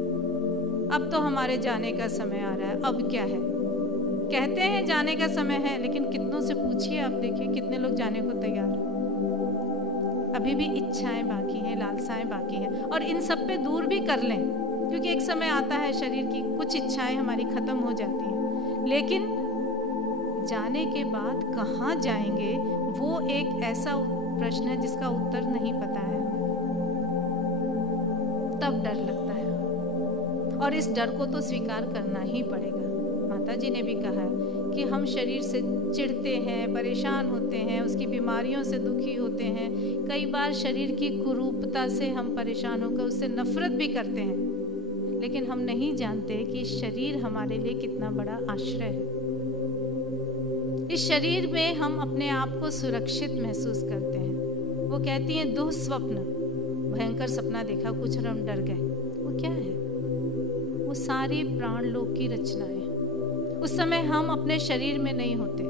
अब तो हमारे जाने का समय आ रहा है, अब क्या है। कहते हैं जाने का समय है, लेकिन कितनों से पूछिए आप, देखिए कितने लोग जाने को तैयार हैं। अभी भी इच्छाएं बाकी हैं, लालसाएं बाकी हैं, और इन सब पे दूर भी कर लें, क्योंकि एक समय आता है शरीर की कुछ इच्छाएं हमारी खत्म हो जाती हैं, लेकिन जाने के बाद कहाँ जाएंगे वो एक ऐसा प्रश्न है जिसका उत्तर नहीं पता है, तब डर लगता है, और इस डर को तो स्वीकार करना ही पड़ेगा। माता जी ने भी कहा है कि हम शरीर से चिढ़ते हैं, परेशान होते हैं, उसकी बीमारियों से दुखी होते हैं, कई बार शरीर की कुरूपता से हम परेशान होकर उससे नफरत भी करते हैं, लेकिन हम नहीं जानते कि शरीर हमारे लिए कितना बड़ा आश्रय है। इस शरीर में हम अपने आप को सुरक्षित महसूस करते हैं। वो कहती हैं दुःस्वप्न, भयंकर सपना देखा, कुछ और हम डर गए, वो क्या है? वो सारी प्राणलोक की रचनाएं। उस समय हम अपने शरीर में नहीं होते,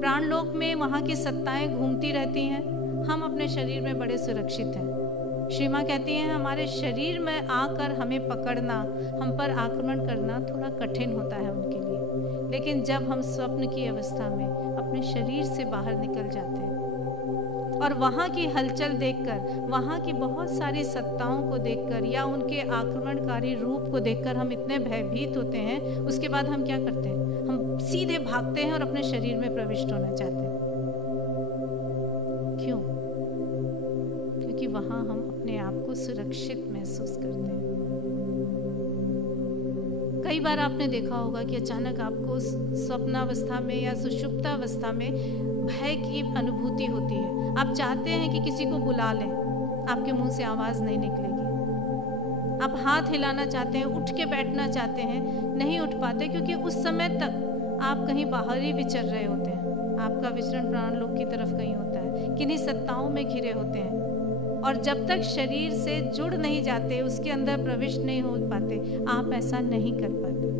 प्राणलोक में वहाँ की सत्ताएं घूमती रहती हैं, हम अपने शरीर में बड़े सुरक्षित हैं। श्री मां कहती हैं हमारे शरीर में आकर हमें पकड़ना, हम पर आक्रमण करना थोड़ा कठिन होता है उनके लिए, लेकिन जब हम स्वप्न की अवस्था में अपने शरीर से बाहर निकल जाते हैं और वहाँ की हलचल देखकर, वहाँ की बहुत सारी सत्ताओं को देखकर या उनके आक्रमणकारी रूप को देखकर हम इतने भयभीत होते हैं, उसके बाद हम क्या करते हैं? हम सीधे भागते हैं और अपने शरीर में प्रविष्ट होना चाहते हैं। क्यों? क्योंकि वहाँ हम अपने आप को सुरक्षित महसूस करते हैं। कई बार आपने देखा होगा कि अचानक आपको स्वप्नावस्था में या सुषुप्तावस्था में भय की अनुभूति होती है। आप चाहते हैं कि किसी को बुला लें, आपके मुंह से आवाज़ नहीं निकलेगी, आप हाथ हिलाना चाहते हैं, उठ के बैठना चाहते हैं, नहीं उठ पाते, क्योंकि उस समय तक आप कहीं बाहर ही विचर रहे होते हैं। आपका विचरण प्राणलोक की तरफ कहीं होता है, किन्हीं सत्ताओं में घिरे होते हैं। और जब तक शरीर से जुड़ नहीं जाते, उसके अंदर प्रविष्ट नहीं हो पाते, आप ऐसा नहीं कर पाते।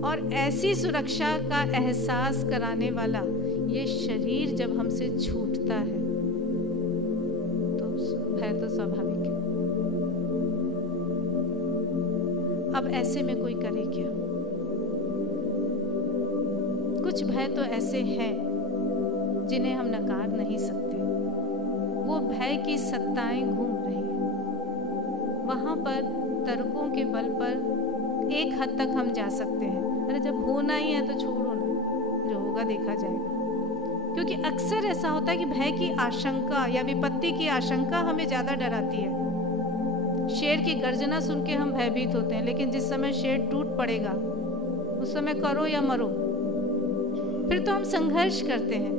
और ऐसी सुरक्षा का एहसास कराने वाला ये शरीर जब हमसे छूटता है तो भय तो स्वाभाविक है। अब ऐसे में कोई करे क्या? कुछ भय तो ऐसे हैं जिन्हें हम नकार नहीं सकते। वो भय की सत्ताएं घूम रही हैं। वहां पर तर्कों के बल पर एक हद तक हम जा सकते हैं, अरे जब होना ही है तो छोड़ो ना, जो होगा देखा जाएगा। क्योंकि अक्सर ऐसा होता है कि भय की आशंका या विपत्ति की आशंका हमें ज़्यादा डराती है। शेर की गर्जना सुन के हम भयभीत होते हैं, लेकिन जिस समय शेर टूट पड़ेगा उस समय करो या मरो, फिर तो हम संघर्ष करते हैं।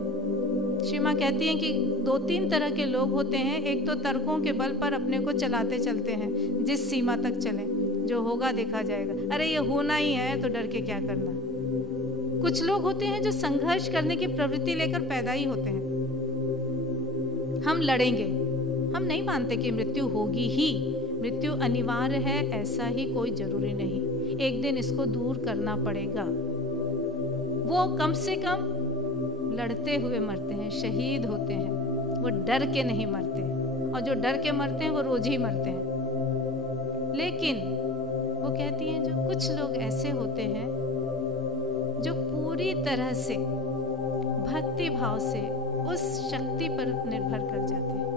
श्री माँ कहती हैं कि 2-3 तरह के लोग होते हैं। एक तो तर्कों के बल पर अपने को चलाते चलते हैं, जिस सीमा तक चलें, जो होगा देखा जाएगा, अरे ये होना ही है तो डर के क्या करना। कुछ लोग होते हैं जो संघर्ष करने की प्रवृत्ति लेकर पैदा ही होते हैं। हम लड़ेंगे, हम नहीं मानते कि मृत्यु होगी ही, मृत्यु अनिवार्य है ऐसा ही कोई जरूरी नहीं, एक दिन इसको दूर करना पड़ेगा। वो कम से कम लड़ते हुए मरते हैं, शहीद होते हैं, वो डर के नहीं मरते। और जो डर के मरते हैं वो रोज ही मरते हैं। लेकिन वो कहती हैं जो कुछ लोग ऐसे होते हैं जो पूरी तरह से भक्ति भाव से उस शक्ति पर निर्भर कर जाते हैं।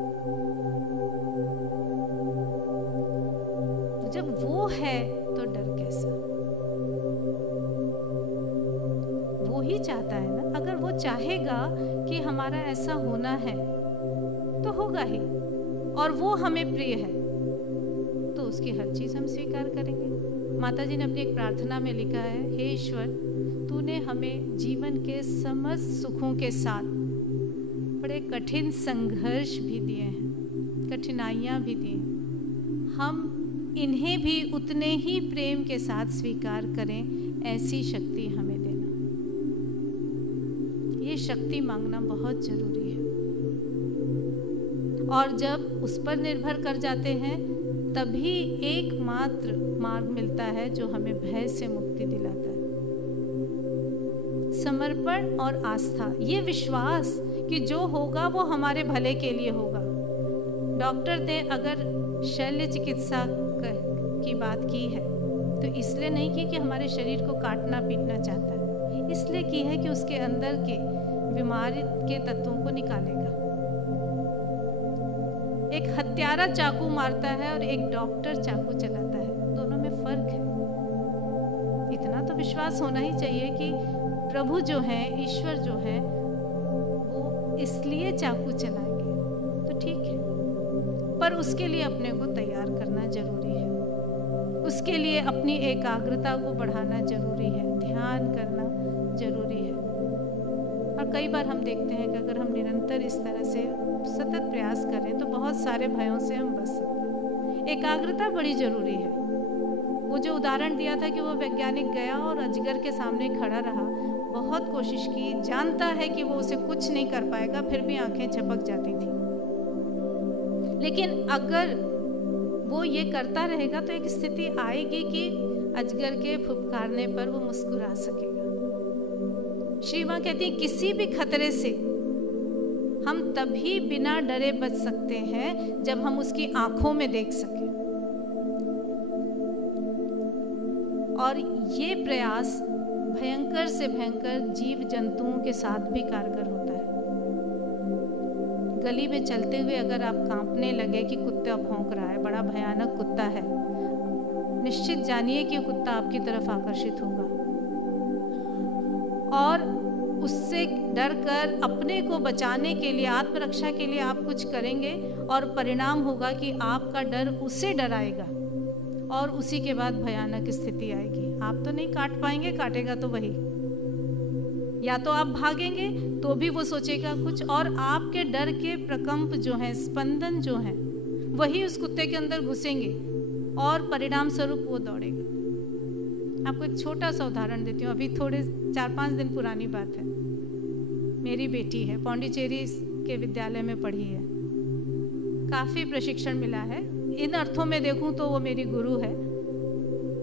जब वो है तो डर कैसा? वो ही चाहता है ना। अगर वो चाहेगा कि हमारा ऐसा होना है तो होगा ही, और वो हमें प्रिय है तो उसकी हर चीज हम स्वीकार करेंगे। माता जी ने अपनी एक प्रार्थना में लिखा है, हे ईश्वर, तूने हमें जीवन के समस्त सुखों के साथ बड़े कठिन संघर्ष भी दिए हैं, कठिनाइयाँ भी दी हैं। हम इन्हें भी उतने ही प्रेम के साथ स्वीकार करें, ऐसी शक्ति हमें देना। ये शक्ति मांगना बहुत जरूरी है। और जब उस पर निर्भर कर जाते हैं तभी एकमात्र मार्ग मिलता है जो हमें भय से मुक्ति दिलाता है। समर्पण और आस्था, ये विश्वास कि जो होगा वो हमारे भले के लिए होगा। डॉक्टर ने अगर शल्य चिकित्सा की बात की है तो इसलिए नहीं की कि हमारे शरीर को काटना पीटना चाहता है, इसलिए की है कि उसके अंदर के बीमारी के तत्वों को निकालेगा। एक हत्यारा चाकू मारता है और एक डॉक्टर चाकू चलाता है, दोनों में फर्क है। इतना तो विश्वास होना ही चाहिए कि प्रभु जो है, ईश्वर जो है, वो इसलिए चाकू चलाएंगे तो ठीक है, पर उसके लिए अपने को तैयार करना जरूरी है। उसके लिए अपनी एकाग्रता को बढ़ाना जरूरी है, ध्यान करना जरूरी है। और कई बार हम देखते हैं कि अगर हम निरंतर इस तरह से सतत प्रयास करें तो बहुत सारे भयों से हम बच सकते हैं। एकाग्रता बड़ी जरूरी है। वो जो उदाहरण दिया था कि वो वैज्ञानिक गया और अजगर के सामने खड़ा रहा, बहुत कोशिश की, जानता है कि वो उसे कुछ नहीं कर पाएगा, फिर भी आंखें झपक जाती थी। लेकिन अगर वो ये करता रहेगा तो एक स्थिति आएगी कि अजगर के फुफकारने पर वो मुस्कुरा सकेगा। श्री माँ कहती है किसी भी खतरे से हम तभी बिना डरे बच सकते हैं जब हम उसकी आंखों में देख सकें। और ये प्रयास भयंकर से भयंकर जीव जंतुओं के साथ भी कारगर होता है। गली में चलते हुए अगर आप कांपने लगे कि कुत्ता भौंक रहा है, बड़ा भयानक कुत्ता है, निश्चित जानिए कि कुत्ता आपकी तरफ आकर्षित होगा और उससे डर कर अपने को बचाने के लिए, आत्मरक्षा के लिए आप कुछ करेंगे और परिणाम होगा कि आपका डर उसे डराएगा और उसी के बाद भयानक स्थिति आएगी। आप तो नहीं काट पाएंगे, काटेगा तो वही। या तो आप भागेंगे तो भी वो सोचेगा कुछ, और आपके डर के प्रकंप जो हैं, स्पंदन जो हैं, वही उस कुत्ते के अंदर घुसेंगे और परिणाम स्वरूप वो दौड़ेगा। आपको एक छोटा सा उदाहरण देती हूँ, अभी थोड़े 4-5 दिन पुरानी बात है। मेरी बेटी है, पौंडीचेरी के विद्यालय में पढ़ी है, काफ़ी प्रशिक्षण मिला है। इन अर्थों में देखूं तो वो मेरी गुरु है।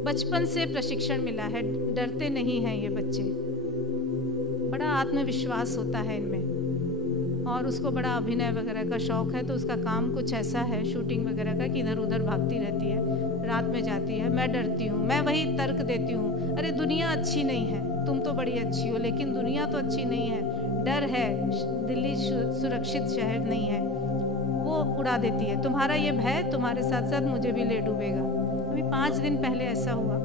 बचपन से प्रशिक्षण मिला है, डरते नहीं हैं ये बच्चे, बड़ा आत्मविश्वास होता है इनमें, और उसको बड़ा अभिनय वगैरह का शौक़ है। तो उसका काम कुछ ऐसा है शूटिंग वगैरह का कि इधर उधर भागती रहती है, रात में जाती है। मैं डरती हूँ, मैं वही तर्क देती हूँ, अरे दुनिया अच्छी नहीं है, तुम तो बड़ी अच्छी हो, लेकिन दुनिया तो अच्छी नहीं है, डर है, दिल्ली सुरक्षित शहर नहीं है। वो उड़ा देती है, तुम्हारा ये भय तुम्हारे साथ साथ मुझे भी ले डूबेगा। अभी 5 दिन पहले ऐसा हुआ,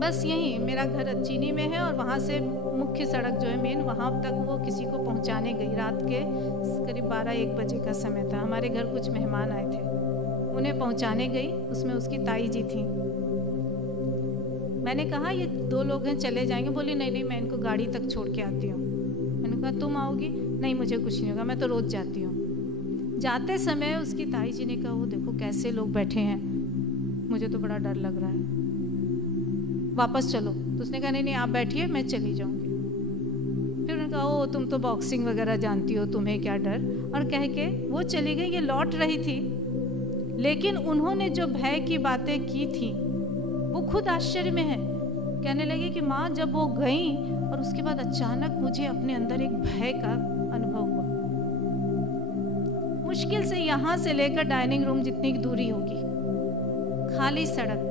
बस यहीं मेरा घर चीनी में है और वहाँ से मुख्य सड़क जो है मेन, वहाँ तक वो किसी को पहुँचाने गई। रात के करीब 12-1 बजे का समय था। हमारे घर कुछ मेहमान आए थे, उन्हें पहुँचाने गई। उसमें उसकी ताई जी थी। मैंने कहा ये 2 लोग हैं, चले जाएंगे। बोली नहीं नहीं, मैं इनको गाड़ी तक छोड़ के आती हूँ। मैंने कहा तुम आओगी? नहीं मुझे कुछ नहीं होगा, मैं तो रोज़ जाती हूँ। जाते समय उसकी ताई जी ने कहा वो देखो कैसे लोग बैठे हैं, मुझे तो बड़ा डर लग रहा है, वापस चलो। तो उसने कहा नहीं नहीं आप बैठिए, मैं चली जाऊँगी। फिर उन्होंने कहा ओ तुम तो बॉक्सिंग वगैरह जानती हो, तुम्हें क्या डर, और कह के वो चली गई। ये लौट रही थी, लेकिन उन्होंने जो भय की बातें की थी वो खुद आश्चर्य में है। कहने लगे कि माँ जब वो गई और उसके बाद अचानक मुझे अपने अंदर एक भय का अनुभव हुआ। मुश्किल से यहाँ से लेकर डाइनिंग रूम जितनी दूरी होगी, खाली सड़क,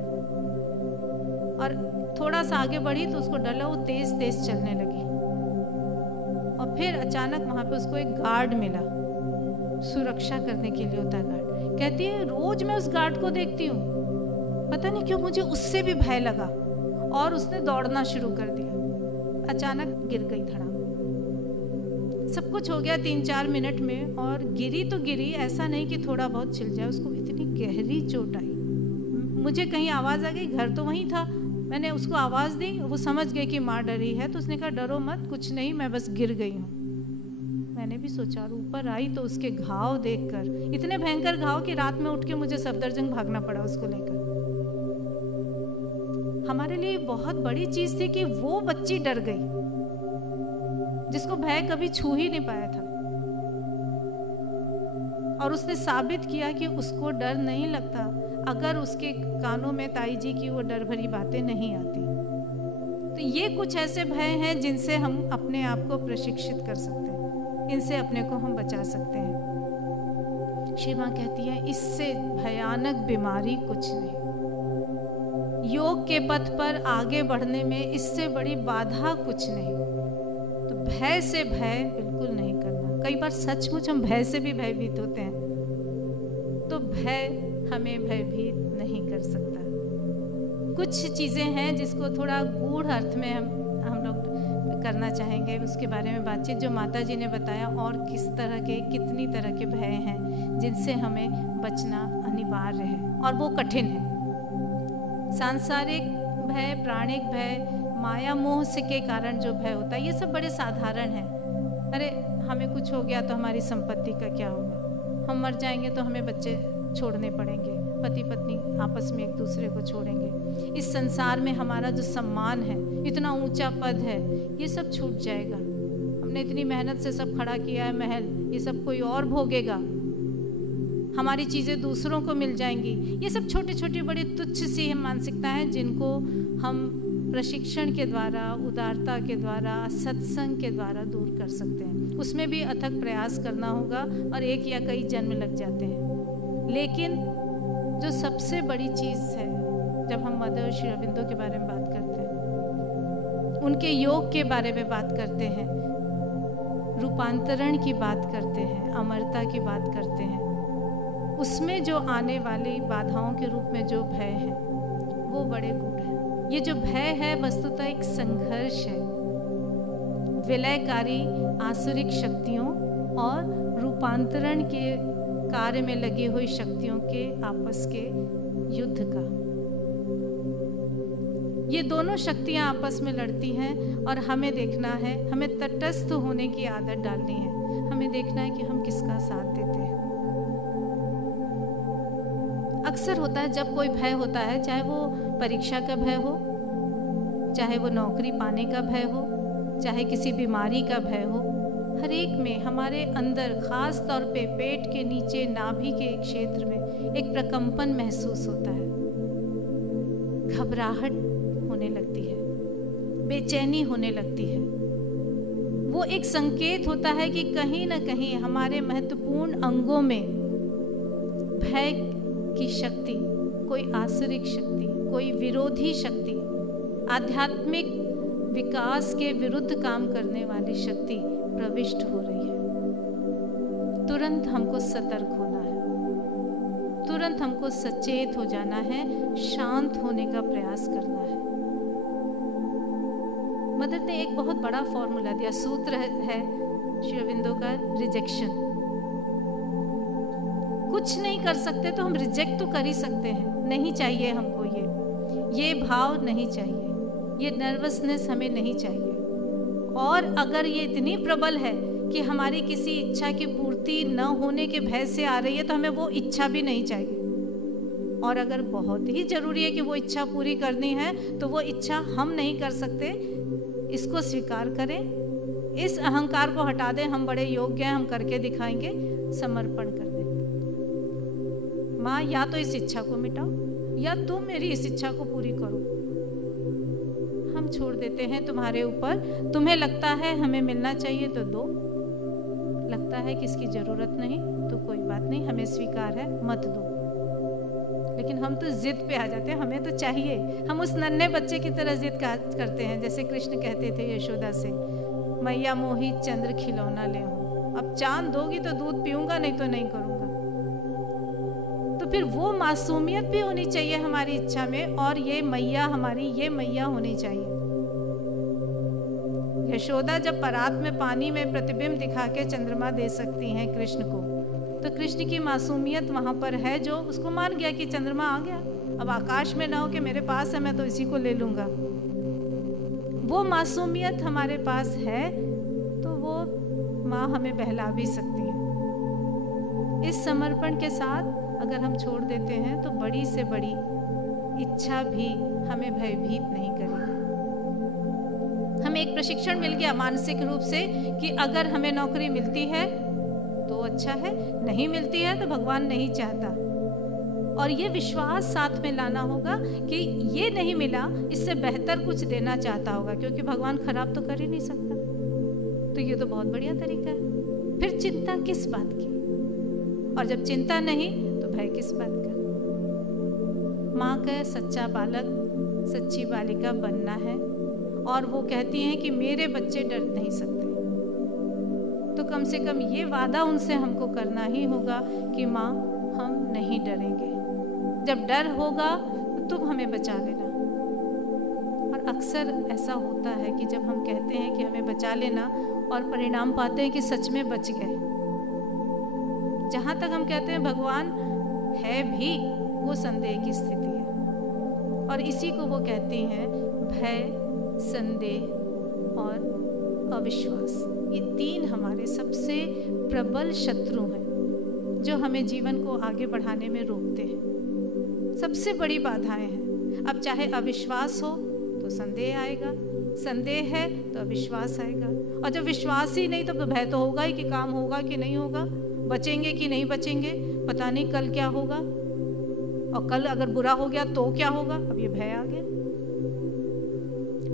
और थोड़ा सा आगे बढ़ी तो उसको डर लगा, वो तेज तेज चलने लगी। और फिर अचानक वहाँ पे उसको एक गार्ड मिला, सुरक्षा करने के लिए होता है गार्ड। कहती है रोज मैं उस गार्ड को देखती हूँ, पता नहीं क्यों मुझे उससे भी भय लगा, और उसने दौड़ना शुरू कर दिया। अचानक गिर गई धड़ाम। सब कुछ हो गया 3-4 मिनट में, और गिरी तो गिरी, ऐसा नहीं कि थोड़ा बहुत छिल जाए, उसको इतनी गहरी चोट आई। मुझे कहीं आवाज़ आ गई, घर तो वहीं था, मैंने उसको आवाज़ दी, वो समझ गई कि माँ डरी है। तो उसने कहा डरो मत, कुछ नहीं, मैं बस गिर गई हूँ। मैंने भी सोचा, और ऊपर आई तो उसके घाव देखकर, इतने भयंकर घाव कि रात में उठ के मुझे सफदरजंग भागना पड़ा उसको लेकर। हमारे लिए बहुत बड़ी चीज थी कि वो बच्ची डर गई जिसको भय कभी छू ही नहीं पाया था, और उसने साबित किया कि उसको डर नहीं लगता अगर उसके कानों में ताई जी की वो डर भरी बातें नहीं आती। तो ये कुछ ऐसे भय हैं जिनसे हम अपने आप को प्रशिक्षित कर सकते हैं, इनसे अपने को हम बचा सकते हैं। श्री माँ कहती है इससे भयानक बीमारी कुछ नहीं। योग के पथ पर आगे बढ़ने में इससे बड़ी बाधा कुछ नहीं। तो भय से भय बिल्कुल नहीं करना। कई बार सचमुच हम भय से भी भयभीत होते हैं, तो भय हमें भयभीत नहीं कर सकता। कुछ चीज़ें हैं जिसको थोड़ा गूढ़ अर्थ में हम लोग करना चाहेंगे, उसके बारे में बातचीत जो माता जी ने बताया, और किस तरह के कितनी तरह के भय हैं जिनसे हमें बचना अनिवार्य है, और वो कठिन है। सांसारिक भय, प्राणिक भय, माया मोह से के कारण जो भय होता है, ये सब बड़े साधारण हैं। अरे हमें कुछ हो गया तो हमारी संपत्ति का क्या होगा, हम मर जाएंगे तो हमें बच्चे छोड़ने पड़ेंगे, पति पत्नी आपस में एक दूसरे को छोड़ेंगे, इस संसार में हमारा जो सम्मान है, इतना ऊंचा पद है, ये सब छूट जाएगा, हमने इतनी मेहनत से सब खड़ा किया है महल, ये सब कोई और भोगेगा, हमारी चीज़ें दूसरों को मिल जाएंगी। ये सब छोटी छोटी बड़ी तुच्छ सी मानसिकता है जिनको हम प्रशिक्षण के द्वारा, उदारता के द्वारा, सत्संग के द्वारा दूर कर सकते हैं। उसमें भी अथक प्रयास करना होगा और एक या कई जन्म लग जाते हैं। लेकिन जो सबसे बड़ी चीज़ है, जब हम मदर श्री अरविंदो के बारे में बात करते हैं, उनके योग के बारे में बात करते हैं, रूपांतरण की बात करते हैं, अमरता की बात करते हैं, उसमें जो आने वाली बाधाओं के रूप में जो भय है वो बड़े गूढ़ है। ये जो भय है वस्तुतः एक संघर्ष है, विलयकारी आसुरिक शक्तियों और रूपांतरण के कार्य में लगी हुई शक्तियों के आपस के युद्ध का। ये दोनों शक्तियां आपस में लड़ती हैं और हमें देखना है, हमें तटस्थ होने की आदत डालनी है, हमें देखना है कि हम किसका साथ देते हैं। अक्सर होता है जब कोई भय होता है, चाहे वो परीक्षा का भय हो, चाहे वो नौकरी पाने का भय हो, चाहे किसी बीमारी का भय हो, हर एक में हमारे अंदर खास तौर पे पेट के नीचे नाभि के क्षेत्र में एक प्रकंपन महसूस होता है, घबराहट होने लगती है, बेचैनी होने लगती है। वो एक संकेत होता है कि कहीं ना कहीं हमारे महत्वपूर्ण अंगों में भय की शक्ति, कोई आसुरिक शक्ति, कोई विरोधी शक्ति, आध्यात्मिक विकास के विरुद्ध काम करने वाली शक्ति प्रविष्ट हो रही है। तुरंत हमको सतर्क होना है, तुरंत हमको सचेत हो जाना है, शांत होने का प्रयास करना है। मदर ने एक बहुत बड़ा फॉर्मूला दिया, सूत्र है श्री अरविंदो का, रिजेक्शन। कुछ नहीं कर सकते तो हम रिजेक्ट तो कर ही सकते हैं, नहीं चाहिए हमको, ये भाव नहीं चाहिए, ये नर्वसनेस हमें नहीं चाहिए। और अगर ये इतनी प्रबल है कि हमारी किसी इच्छा की पूर्ति न होने के भय से आ रही है तो हमें वो इच्छा भी नहीं चाहिए। और अगर बहुत ही जरूरी है कि वो इच्छा पूरी करनी है तो वो इच्छा हम नहीं कर सकते, इसको स्वीकार करें, इस अहंकार को हटा दें, हम बड़े योग्य हैं, हम करके दिखाएंगे, समर्पण कर दें। माँ, या तो इस इच्छा को मिटाओ या तुम मेरी इस इच्छा को पूरी करो। हम छोड़ देते हैं तुम्हारे ऊपर। तुम्हें लगता है हमें मिलना चाहिए तो दो, लगता है कि इसकी जरूरत नहीं तो कोई बात नहीं, हमें स्वीकार है, मत दो। लेकिन हम तो जिद पे आ जाते हैं, हमें तो चाहिए। हम उस नन्हे बच्चे की तरह जिद करते हैं, जैसे कृष्ण कहते थे यशोदा से, मैया मोही चंद्र खिलौना ले हो, अब चांद दोगी तो दूध पीऊंगा, नहीं तो नहीं करूंगा। तो फिर वो मासूमियत भी होनी चाहिए हमारी इच्छा में, और ये मैया हमारी ये मैया होनी चाहिए। यशोदा जब परात में पानी में प्रतिबिंब दिखा के चंद्रमा दे सकती हैं कृष्ण को, तो कृष्ण की मासूमियत वहां पर है, जो उसको मान गया कि चंद्रमा आ गया, अब आकाश में ना हो कि मेरे पास है, मैं तो इसी को ले लूंगा। वो मासूमियत हमारे पास है तो वो माँ हमें बहला भी सकती है। इस समर्पण के साथ अगर हम छोड़ देते हैं तो बड़ी से बड़ी इच्छा भी हमें भयभीत नहीं करेगी। हमें एक प्रशिक्षण मिल गया मानसिक रूप से कि अगर हमें नौकरी मिलती है तो अच्छा है, नहीं मिलती है तो भगवान नहीं चाहता। और ये विश्वास साथ में लाना होगा कि ये नहीं मिला, इससे बेहतर कुछ देना चाहता होगा, क्योंकि भगवान खराब तो कर ही नहीं सकता। तो ये तो बहुत बढ़िया तरीका है। फिर चिंता किस बात की? और जब चिंता नहीं तो भय किस बात का? माँ का सच्चा बालक, सच्ची बालिका बनना है, और वो कहती हैं कि मेरे बच्चे डर नहीं सकते, तो कम से कम ये वादा उनसे हमको करना ही होगा कि माँ हम नहीं डरेंगे। जब डर होगा तो तुम हमें बचा लेना। और अक्सर ऐसा होता है कि जब हम कहते हैं कि हमें बचा लेना और परिणाम पाते हैं कि सच में बच गए। जहाँ तक हम कहते हैं भगवान है भी, वो संदेह की स्थिति है। और इसी को वो कहती हैं भय, संदेह और अविश्वास। ये तीन हमारे सबसे प्रबल शत्रु हैं जो हमें जीवन को आगे बढ़ाने में रोकते हैं, सबसे बड़ी बाधाएं हैं। अब चाहे अविश्वास हो तो संदेह आएगा, संदेह है तो अविश्वास आएगा, और जब विश्वास ही नहीं तो भय तो होगा ही कि काम होगा कि नहीं होगा, बचेंगे कि नहीं बचेंगे, पता नहीं कल क्या होगा, और कल अगर बुरा हो गया तो क्या होगा। अब ये भय आ गया।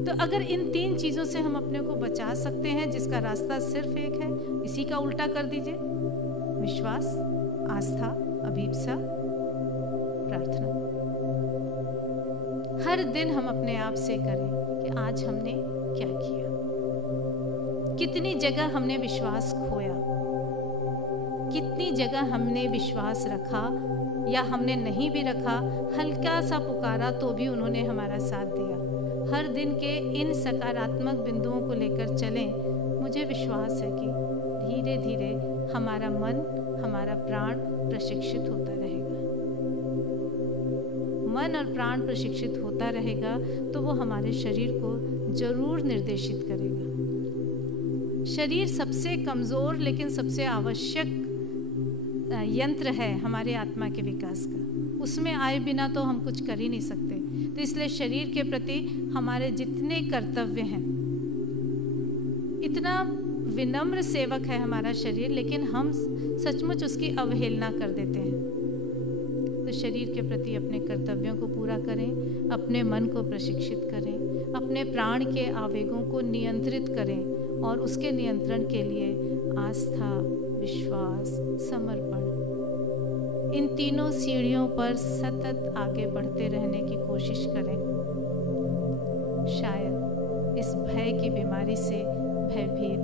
तो अगर इन तीन चीज़ों से हम अपने को बचा सकते हैं, जिसका रास्ता सिर्फ एक है, इसी का उल्टा कर दीजिए, विश्वास, आस्था, अभीप्सा, प्रार्थना। हर दिन हम अपने आप से करें कि आज हमने क्या किया, कितनी जगह हमने विश्वास खोया, कितनी जगह हमने विश्वास रखा या हमने नहीं भी रखा, हल्का सा पुकारा तो भी उन्होंने हमारा साथ दिया। हर दिन के इन सकारात्मक बिंदुओं को लेकर चलें। मुझे विश्वास है कि धीरे धीरे हमारा मन, हमारा प्राण प्रशिक्षित होता रहेगा। मन और प्राण प्रशिक्षित होता रहेगा तो वो हमारे शरीर को जरूर निर्देशित करेगा। शरीर सबसे कमज़ोर लेकिन सबसे आवश्यक यंत्र है हमारे आत्मा के विकास का। उसमें आए बिना तो हम कुछ कर ही नहीं सकते। तो इसलिए शरीर के प्रति हमारे जितने कर्तव्य हैं, इतना विनम्र सेवक है हमारा शरीर, लेकिन हम सचमुच उसकी अवहेलना कर देते हैं। तो शरीर के प्रति अपने कर्तव्यों को पूरा करें, अपने मन को प्रशिक्षित करें, अपने प्राण के आवेगों को नियंत्रित करें और उसके नियंत्रण के लिए आस्था, विश्वास, समर्पण, इन तीनों सीढ़ियों पर सतत आगे बढ़ते रहने की कोशिश करें। शायद इस भय की बीमारी से भयभीत